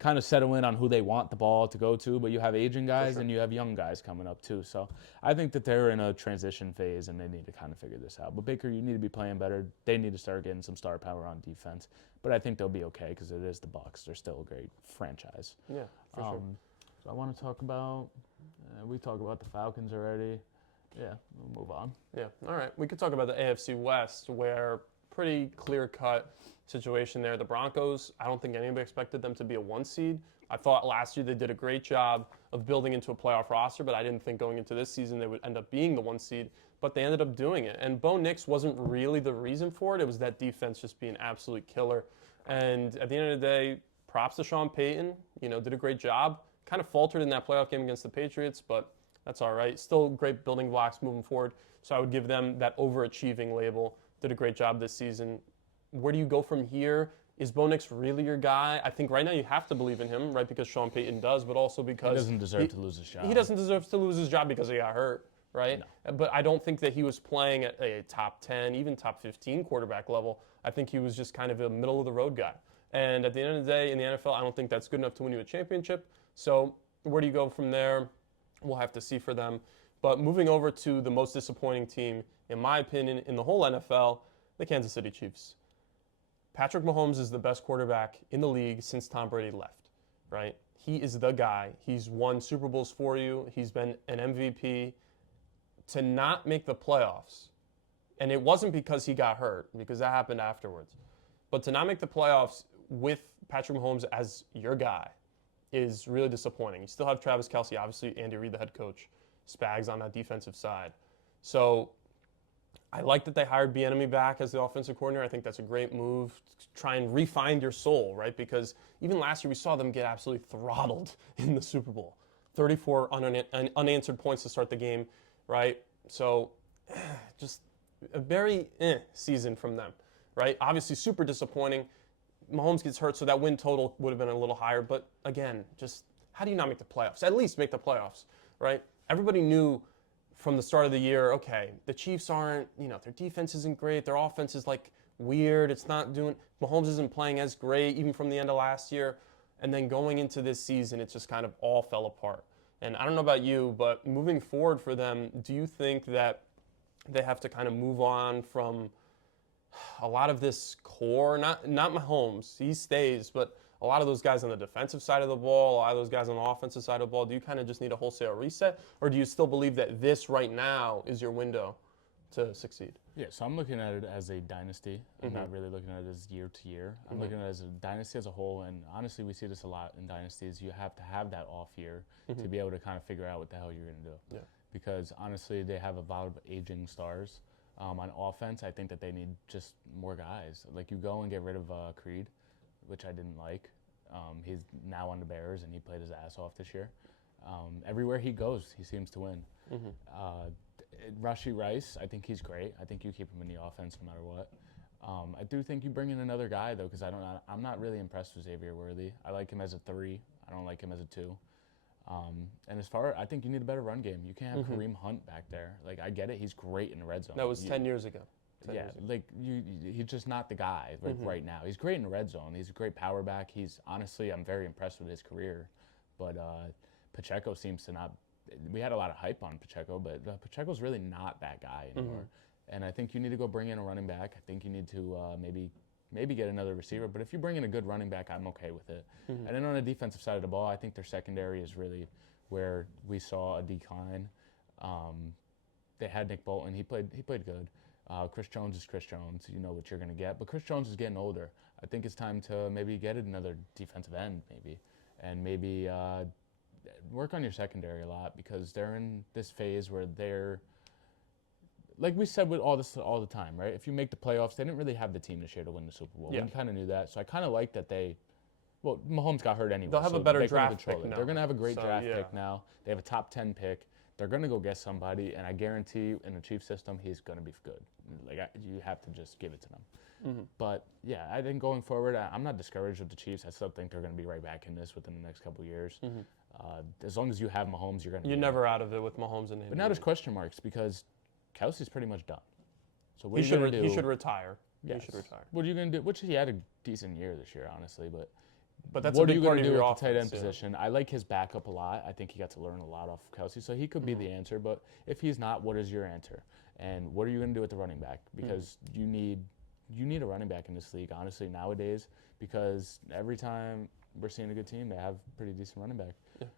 kind of settle in on who they want the ball to go to, but you have aging guys and you have young guys coming up too. So I think that they're in a transition phase and they need to kind of figure this out. But Baker, you need to be playing better. They need to start getting some star power on defense. But I think they'll be okay because it is the Bucs. They're still a great franchise. Yeah, for sure. So I want to talk about, we talked about the Falcons already. Yeah, we'll move on. Yeah, all right. We could talk about the AFC West, where pretty clear-cut situation there. The Broncos, I don't think anybody expected them to be a 1 seed. I thought last year they did a great job of building into a playoff roster, but I didn't think going into this season they would end up being the 1 seed, but they ended up doing it. And Bo Nix wasn't really the reason for it. It was that defense just being absolute killer. And at the end of the day, props to Sean Payton, did a great job. Kind of faltered in that playoff game against the Patriots, but that's all right. Still great building blocks moving forward. So I would give them that overachieving label. Did a great job this season. Where do you go from here? Is Bo Nix really your guy? I think right now you have to believe in him, right? Because Sean Payton does, but also because He doesn't deserve to lose his job. He doesn't deserve to lose his job because he got hurt, right? No. But I don't think that he was playing at a top 10, even top 15 quarterback level. I think he was just kind of a middle of the road guy. And at the end of the day, in the NFL, I don't think that's good enough to win you a championship. So where do you go from there? We'll have to see for them. But moving over to the most disappointing team, in my opinion, in the whole NFL, the Kansas City Chiefs. Patrick Mahomes is the best quarterback in the league since Tom Brady left, right? He is the guy. He's won Super Bowls for you. He's been an MVP. To not make the playoffs, and it wasn't because he got hurt, because that happened afterwards, but to not make the playoffs with Patrick Mahomes as your guy is really disappointing. You still have Travis Kelce, obviously Andy Reid, the head coach, Spags on that defensive side. So I like that they hired Bieniemy back as the offensive coordinator. I think that's a great move to try and re-find your soul, right? Because even last year we saw them get absolutely throttled in the Super Bowl. 34 unanswered points to start the game, right? So just a very season from them, right? Obviously super disappointing. Mahomes gets hurt, so that win total would have been a little higher. But again, just how do you not make the playoffs? At least make the playoffs, right? Everybody knew from the start of the year, okay, the Chiefs aren't, their defense isn't great. Their offense is weird. It's not doing, Mahomes isn't playing as great even from the end of last year. And then going into this season, it just kind of all fell apart. And I don't know about you, but moving forward for them, do you think that they have to kind of move on from a lot of this core, not Mahomes, he stays, but a lot of those guys on the defensive side of the ball, a lot of those guys on the offensive side of the ball, do you kind of just need a wholesale reset? Or do you still believe that this right now is your window to succeed? Yeah, so I'm looking at it as a dynasty. I'm not really looking at it as year to year. I'm looking at it as a dynasty as a whole, and honestly, we see this a lot in dynasties. You have to have that off year to be able to kind of figure out what the hell you're going to do. Yeah. Because honestly, they have a lot of aging stars. On offense, I think that they need just more guys. Like you go and get rid of Creed, which I didn't like. He's now on the Bears, and he played his ass off this year. Everywhere he goes, he seems to win. Rashee Rice, I think he's great. I think you keep him in the offense no matter what. I do think you bring in another guy though, because I'm not really impressed with Xavier Worthy. I like him as a 3. I don't like him as a 2. And I think you need a better run game. You can't have Kareem Hunt back there. Like I get it, he's great in the red zone. That was 10 years ago. He's just not the guy right now. He's great in the red zone. He's a great power back. I'm very impressed with his career. But Pacheco seems to not. We had a lot of hype on Pacheco, but Pacheco's really not that guy anymore. And I think you need to go bring in a running back. I think you need to maybe get another receiver. But if you bring in a good running back, I'm okay with it. And then on the defensive side of the ball, I think their secondary is really where we saw a decline. they had Nick Bolton. He played good. Chris Jones is Chris Jones. You know what you're going to get. But Chris Jones is getting older. I think it's time to maybe get another defensive end, maybe. And maybe work on your secondary a lot, because they're in this phase where they're, like we said with all the time, right? If you make the playoffs, they didn't really have the team this year to win the Super Bowl. Yeah. We kind of knew that. So I kind of like that Mahomes got hurt anyway. They'll have so a better they couldn't draft control pick it. now. They're going to have a great So, draft yeah. pick now. They have a top 10 pick. They're going to go get somebody, and I guarantee in the Chiefs system, he's going to be good. You have to just give it to them. Mm-hmm. But, yeah, I think going forward, I'm not discouraged with the Chiefs. I still think they're going to be right back in this within the next couple of years. As long as you have Mahomes, you're going to You're never out of it with Mahomes and Andy. But now there's question marks, because Kelsey's pretty much done. So what He are you going to do? He should retire. Yes. He should retire. What are you going to do? Which he had a decent year this year, honestly, but that's what a are big you part going of to do your with the tight end offense, yeah. position? I like his backup a lot. I think he got to learn a lot off of Kelsey, so he could be the answer. But if he's not, what is your answer? And what are you going to do with the running back? Because you need a running back in this league, honestly, nowadays, because every time we're seeing a good team, they have a pretty decent running back. Yeah.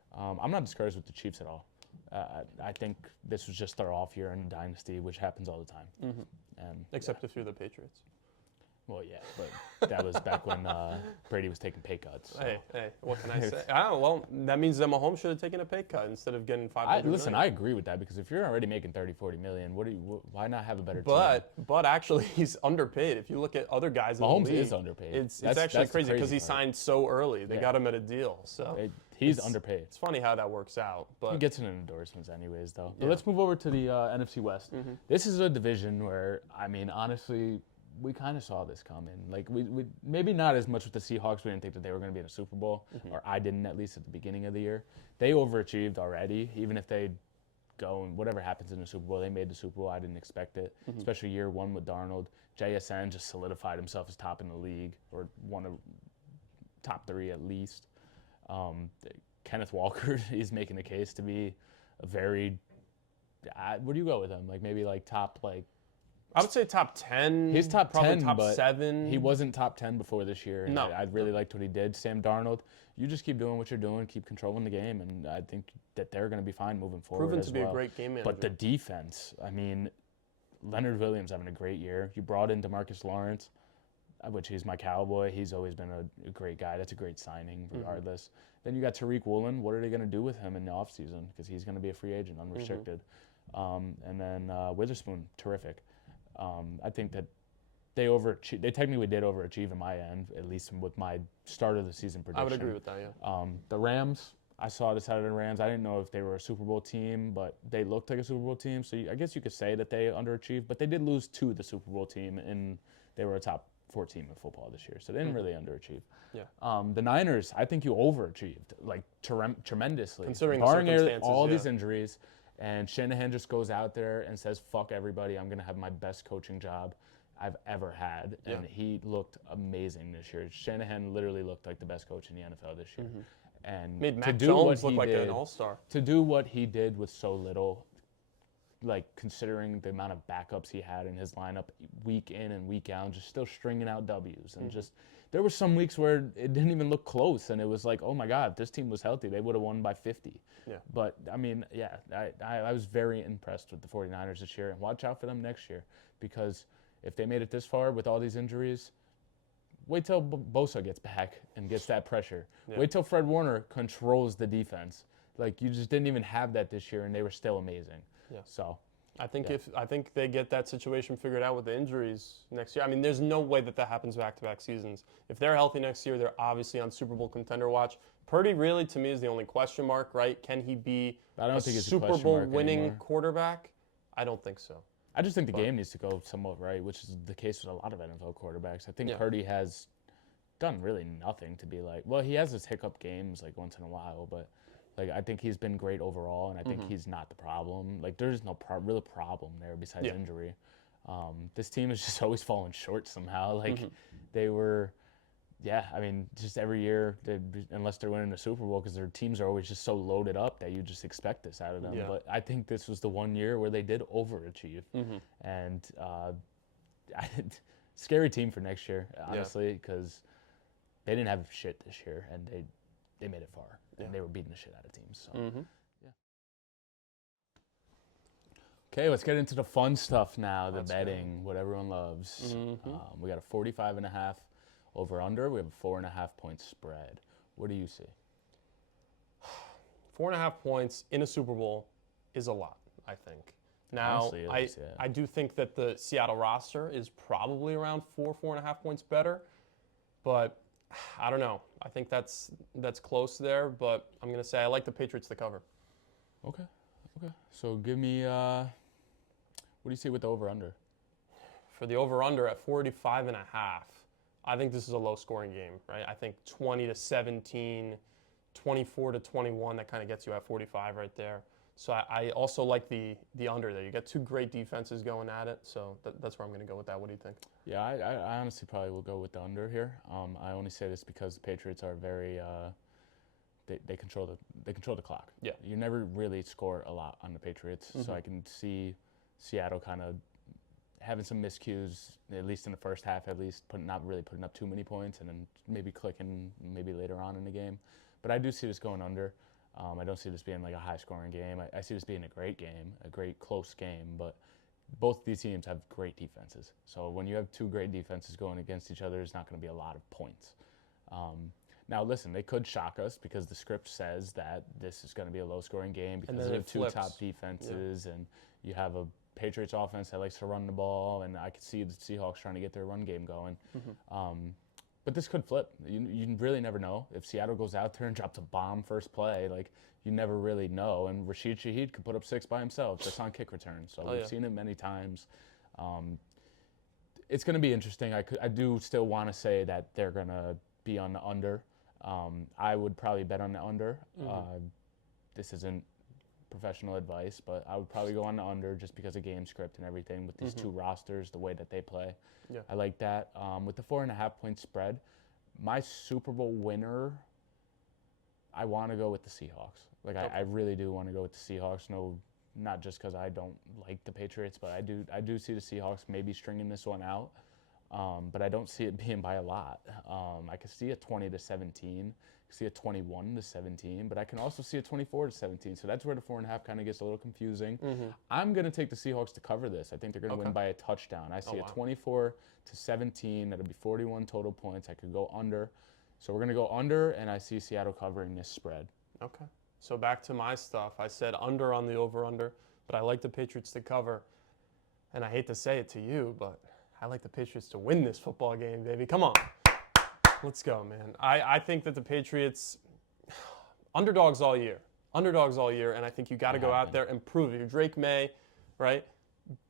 I'm not discouraged with the Chiefs at all. I think this was just their off year in a dynasty, which happens all the time. And Except if you're the Patriots. well, yeah, but that was back when Brady was taking pay cuts. So. Hey, what can I say? Well, that means that Mahomes should have taken a pay cut instead of getting $500 Listen, million. I agree with that, because if you're already making 30-40 million, why not have a better team? But actually, he's underpaid. If you look at other guys in Mahomes the league, is underpaid. It's That's actually the crazy because he part. signed so early. They Yeah. got him at a deal. So He's it's- underpaid. It's funny how that works out. But He gets in endorsements anyways, though. But Yeah. let's move over to the NFC West. This is a division where, I mean, honestly, we kind of saw this coming. Like, we maybe not as much with the Seahawks. We didn't think that they were going to be in a Super Bowl, or I didn't, at least at the beginning of the year. They overachieved already. Even if they go and whatever happens in the Super Bowl, they made the Super Bowl. I didn't expect it, especially year one with Darnold. JSN just solidified himself as top in the league, or one of top 3 at least. Kenneth Walker is making the case to be a very. Where do you go with him? Like maybe like top like. I would say top 10. He's top probably 10, top but 7. He wasn't top 10 before this year. And No. I really liked what he did. Sam Darnold, you just keep doing what you're doing, keep controlling the game, and I think that they're going to be fine moving forward. proven as to be well. a great game manager. But the defense, I mean, Leonard Williams having a great year. You brought in DeMarcus Lawrence, which he's my cowboy. He's always been a great guy. That's a great signing, regardless. Then you got Tariq Woolen. What are they going to do with him in the offseason? Because he's going to be a free agent, unrestricted. And then Witherspoon, terrific. I think that they overachieved. They technically did overachieve in my end, at least with my start of the season prediction. I would agree with that, yeah. The Rams, I saw the side of the Rams. I didn't know if they were a Super Bowl team, but they looked like a Super Bowl team. So I guess you could say that they underachieved, but they did lose to the Super Bowl team, and they were a top 4 team in football this year. So they didn't really underachieve. Yeah. The Niners, I think you overachieved, like tremendously. Considering the barring circumstances, all yeah. these injuries, and Shanahan just goes out there and says, "Fuck everybody! I'm gonna have my best coaching job I've ever had," and he looked amazing this year. Shanahan literally looked like the best coach in the NFL this year, and Made to Mac do Jones what look he like did, an all-star. to do what he did with so little, like considering the amount of backups he had in his lineup week in and week out, just still stringing out W's, and just there were some weeks where it didn't even look close, and it was like, oh my God, if this team was healthy, they would have won by 50. Yeah. But I mean, yeah, I was very impressed with the 49ers this year, and watch out for them next year, because if they made it this far with all these injuries, wait till Bosa gets back and gets that pressure. Yeah. Wait till Fred Warner controls the defense. Like, you just didn't even have that this year, and they were still amazing. Yeah. So, I think Yeah. I think they get that situation figured out with the injuries next year. I mean, there's no way that happens back-to-back seasons. If they're healthy next year, they're obviously on Super Bowl contender watch. Purdy really, to me, is the only question mark, right? Can he be I don't think it's a Super question Bowl mark winning anymore. quarterback? I don't think so. I just think the game needs to go somewhat right, which is the case with a lot of NFL quarterbacks. I think Yeah. Purdy has done really nothing to be like, well, he has his hiccup games like once in a while, but like I think he's been great overall, and I think he's not the problem. Like, there's no real problem there besides Yeah. injury. This team is just always falling short somehow. Like they were, yeah, I mean, just every year, unless they're winning the Super Bowl, because their teams are always just so loaded up that you just expect this out of them. Yeah. But I think this was the one year where they did overachieve, and scary team for next year, honestly, because they didn't have shit this year, and they made it far, and they were beating the shit out of teams. So. Okay, let's get into the fun stuff now, the Let's betting, what everyone loves. Mhm. We got a 45.5 over under. We have a 4.5 point spread. What do you see? 4.5 points in a Super Bowl is a lot, I think. Now, Honestly, it is, yeah. I do think that the Seattle roster is probably around 4.5 points better, but I don't know. I think that's close there, but I'm going to say I like the Patriots to cover. Okay. So give me, what do you see with the over under? For the over-under at 45.5, I think this is a low-scoring game, right? I think 20-17, 24-21, that kind of gets you at 45 right there. So I also like the under there. You got two great defenses going at it, so that's where I'm going to go with that. What do you think? Yeah, I honestly probably will go with the under here. I only say this because the Patriots are very, they control the clock. Yeah. You never really score a lot on the Patriots, so I can see Seattle kind of having some miscues, at least in the first half, not really putting up too many points, and then maybe clicking maybe later on in the game. But I do see this going under. I don't see this being like a high-scoring game. I see this being a great game, a great close game, but both these teams have great defenses. So when you have two great defenses going against each other, there's not going to be a lot of points. Now, listen, they could shock us because the script says that this is going to be a low-scoring game because then they it have two flips. top defenses, and you have a Patriots offense that likes to run the ball, and I could see the Seahawks trying to get their run game going. But this could flip. You really never know. If Seattle goes out there and drops a bomb first play, like, you never really know. And Rashid Shaheed could put up 6 by himself. That's on kick returns. So we've seen it many times. It's going to be interesting. I do still want to say that they're going to be on the under. I would probably bet on the under. This isn't professional advice, but I would probably go on the under just because of game script and everything with these two rosters, the way that they play. Yeah. I like that. With the 4.5 point spread, my Super Bowl winner, I want to go with the Seahawks. Like, I really do want to go with the Seahawks. No, not just because I don't like the Patriots, but I do see the Seahawks maybe stringing this one out. But I don't see it being by a lot. I could see a 20-17. I could see a 21-17, but I can also see a 24-17. So that's where the 4.5 kind of gets a little confusing. I'm going to take the Seahawks to cover this. I think they're going to win by a touchdown. I see a 24-17. That'll be 41 total points. I could go under. So we're going to go under, and I see Seattle covering this spread. Okay. So back to my stuff. I said under on the over-under, but I like the Patriots to cover. And I hate to say it to you, but I like the Patriots to win this football game, baby. Come on. Let's go, man. I think that the Patriots, underdogs all year, and I think you got to go out there and prove it. You're Drake May, right?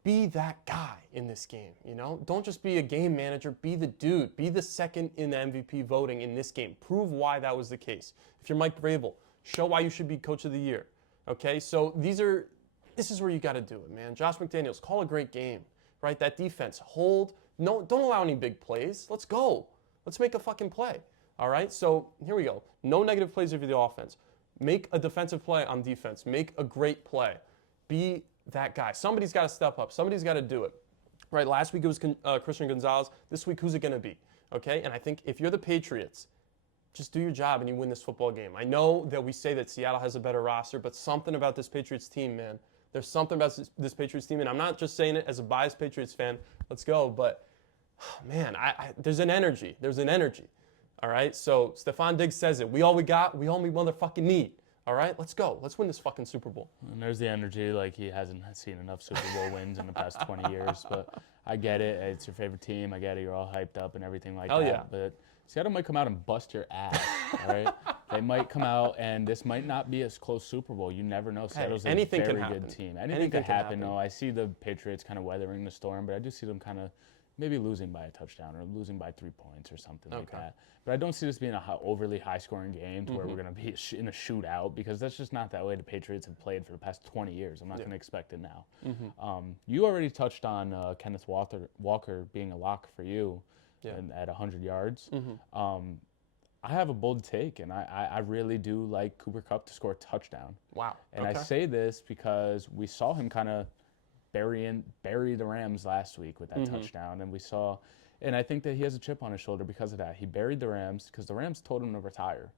Be that guy in this game, you know? Don't just be a game manager. Be the dude. Be the second in the MVP voting in this game. Prove why that was the case. If you're Mike Vrabel, show why you should be Coach of the Year, okay? So this is where you got to do it, man. Josh McDaniels, call a great game, right? That defense, hold. No, don't allow any big plays. Let's go. Let's make a fucking play, all right? So here we go. No negative plays if you're the offense. Make a defensive play on defense. Make a great play. Be that guy. Somebody's got to step up. Somebody's got to do it, right? Last week it was Christian Gonzalez. This week, who's it going to be, okay? And I think if you're the Patriots, just do your job and you win this football game. I know that we say that Seattle has a better roster, but something about this Patriots team, man. There's something about this Patriots team, and I'm not just saying it as a biased Patriots fan. Let's go, but man, there's an energy. There's an energy. All right? So Stephon Diggs says it. We all we motherfucking need. All right? Let's go. Let's win this fucking Super Bowl. And there's the energy. Like, he hasn't seen enough Super Bowl wins in the past 20 years. But I get it. It's your favorite team. I get it. You're all hyped up and everything like that. Yeah. But Seattle might come out and bust your ass. All right? They might come out, and this might not be a close Super Bowl. You never know. Seattle's a very good team. Anything could happen. No, I see the Patriots kind of weathering the storm, but I do see them kind of maybe losing by a touchdown or losing by 3 points or something like that. But I don't see this being a overly high-scoring game to where we're going to be in a shootout, because that's just not that way the Patriots have played for the past 20 years. I'm not going to expect it now. You already touched on Kenneth Walker being a lock for you at 100 yards. I have a bold take, and I really do like Cooper Kupp to score a touchdown. Wow. And I say this because we saw him kind of bury the Rams last week with that touchdown, and I think that he has a chip on his shoulder because of that. He buried the Rams because the Rams told him to retire,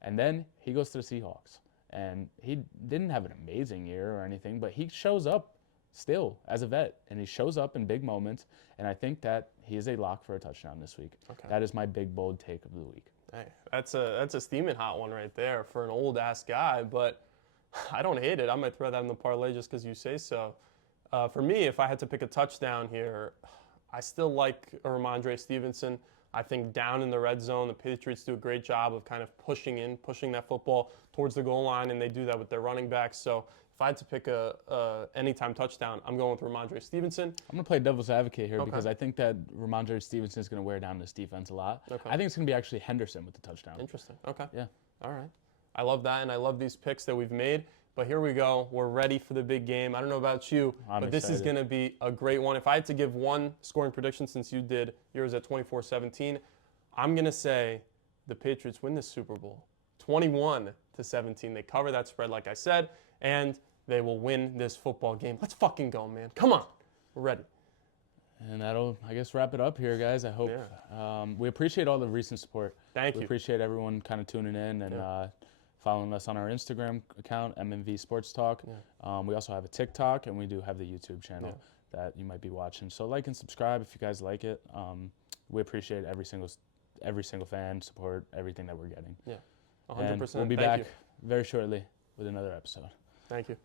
and then he goes to the Seahawks, and he didn't have an amazing year or anything, but he shows up still as a vet, and he shows up in big moments. And I think that he is a lock for a touchdown this week. Okay. That is my big, bold take of the week. Hey, that's a steaming hot one right there for an old ass guy, but I don't hate it. I might throw that in the parlay just because you say so. For me, if I had to pick a touchdown here, I still like Ramondre Stevenson. I think down in the red zone, the Patriots do a great job of kind of pushing that football towards the goal line, and they do that with their running backs. So if I had to pick a anytime touchdown, I'm going with Ramondre Stevenson. I'm going to play devil's advocate here Okay. because I think that Ramondre Stevenson is going to wear down this defense a lot. Okay. I think it's going to be actually Henderson with the touchdown. Interesting. Okay. Yeah. All right. I love that, and I love these picks that we've made. But here we go. We're ready for the big game. I don't know about you, I'm but this is excited. going to be a great one. If I had to give one scoring prediction, since you did yours at 24-17, I'm going to say the Patriots win this Super Bowl 21-17. They cover that spread, like I said, and they will win this football game. Let's fucking go, man. Come on. We're ready. And that'll, I guess, wrap it up here, guys. I hope we appreciate all the recent support. Thank We you. appreciate everyone kind of tuning in and following us on our Instagram account, MMV Sports Talk. We also have a TikTok, and we do have the YouTube channel that you might be watching. So like and subscribe if you guys like it. We appreciate every single fan support, everything that we're getting. Yeah, 100%. And we'll be Thank back you. very shortly with another episode. Thank you.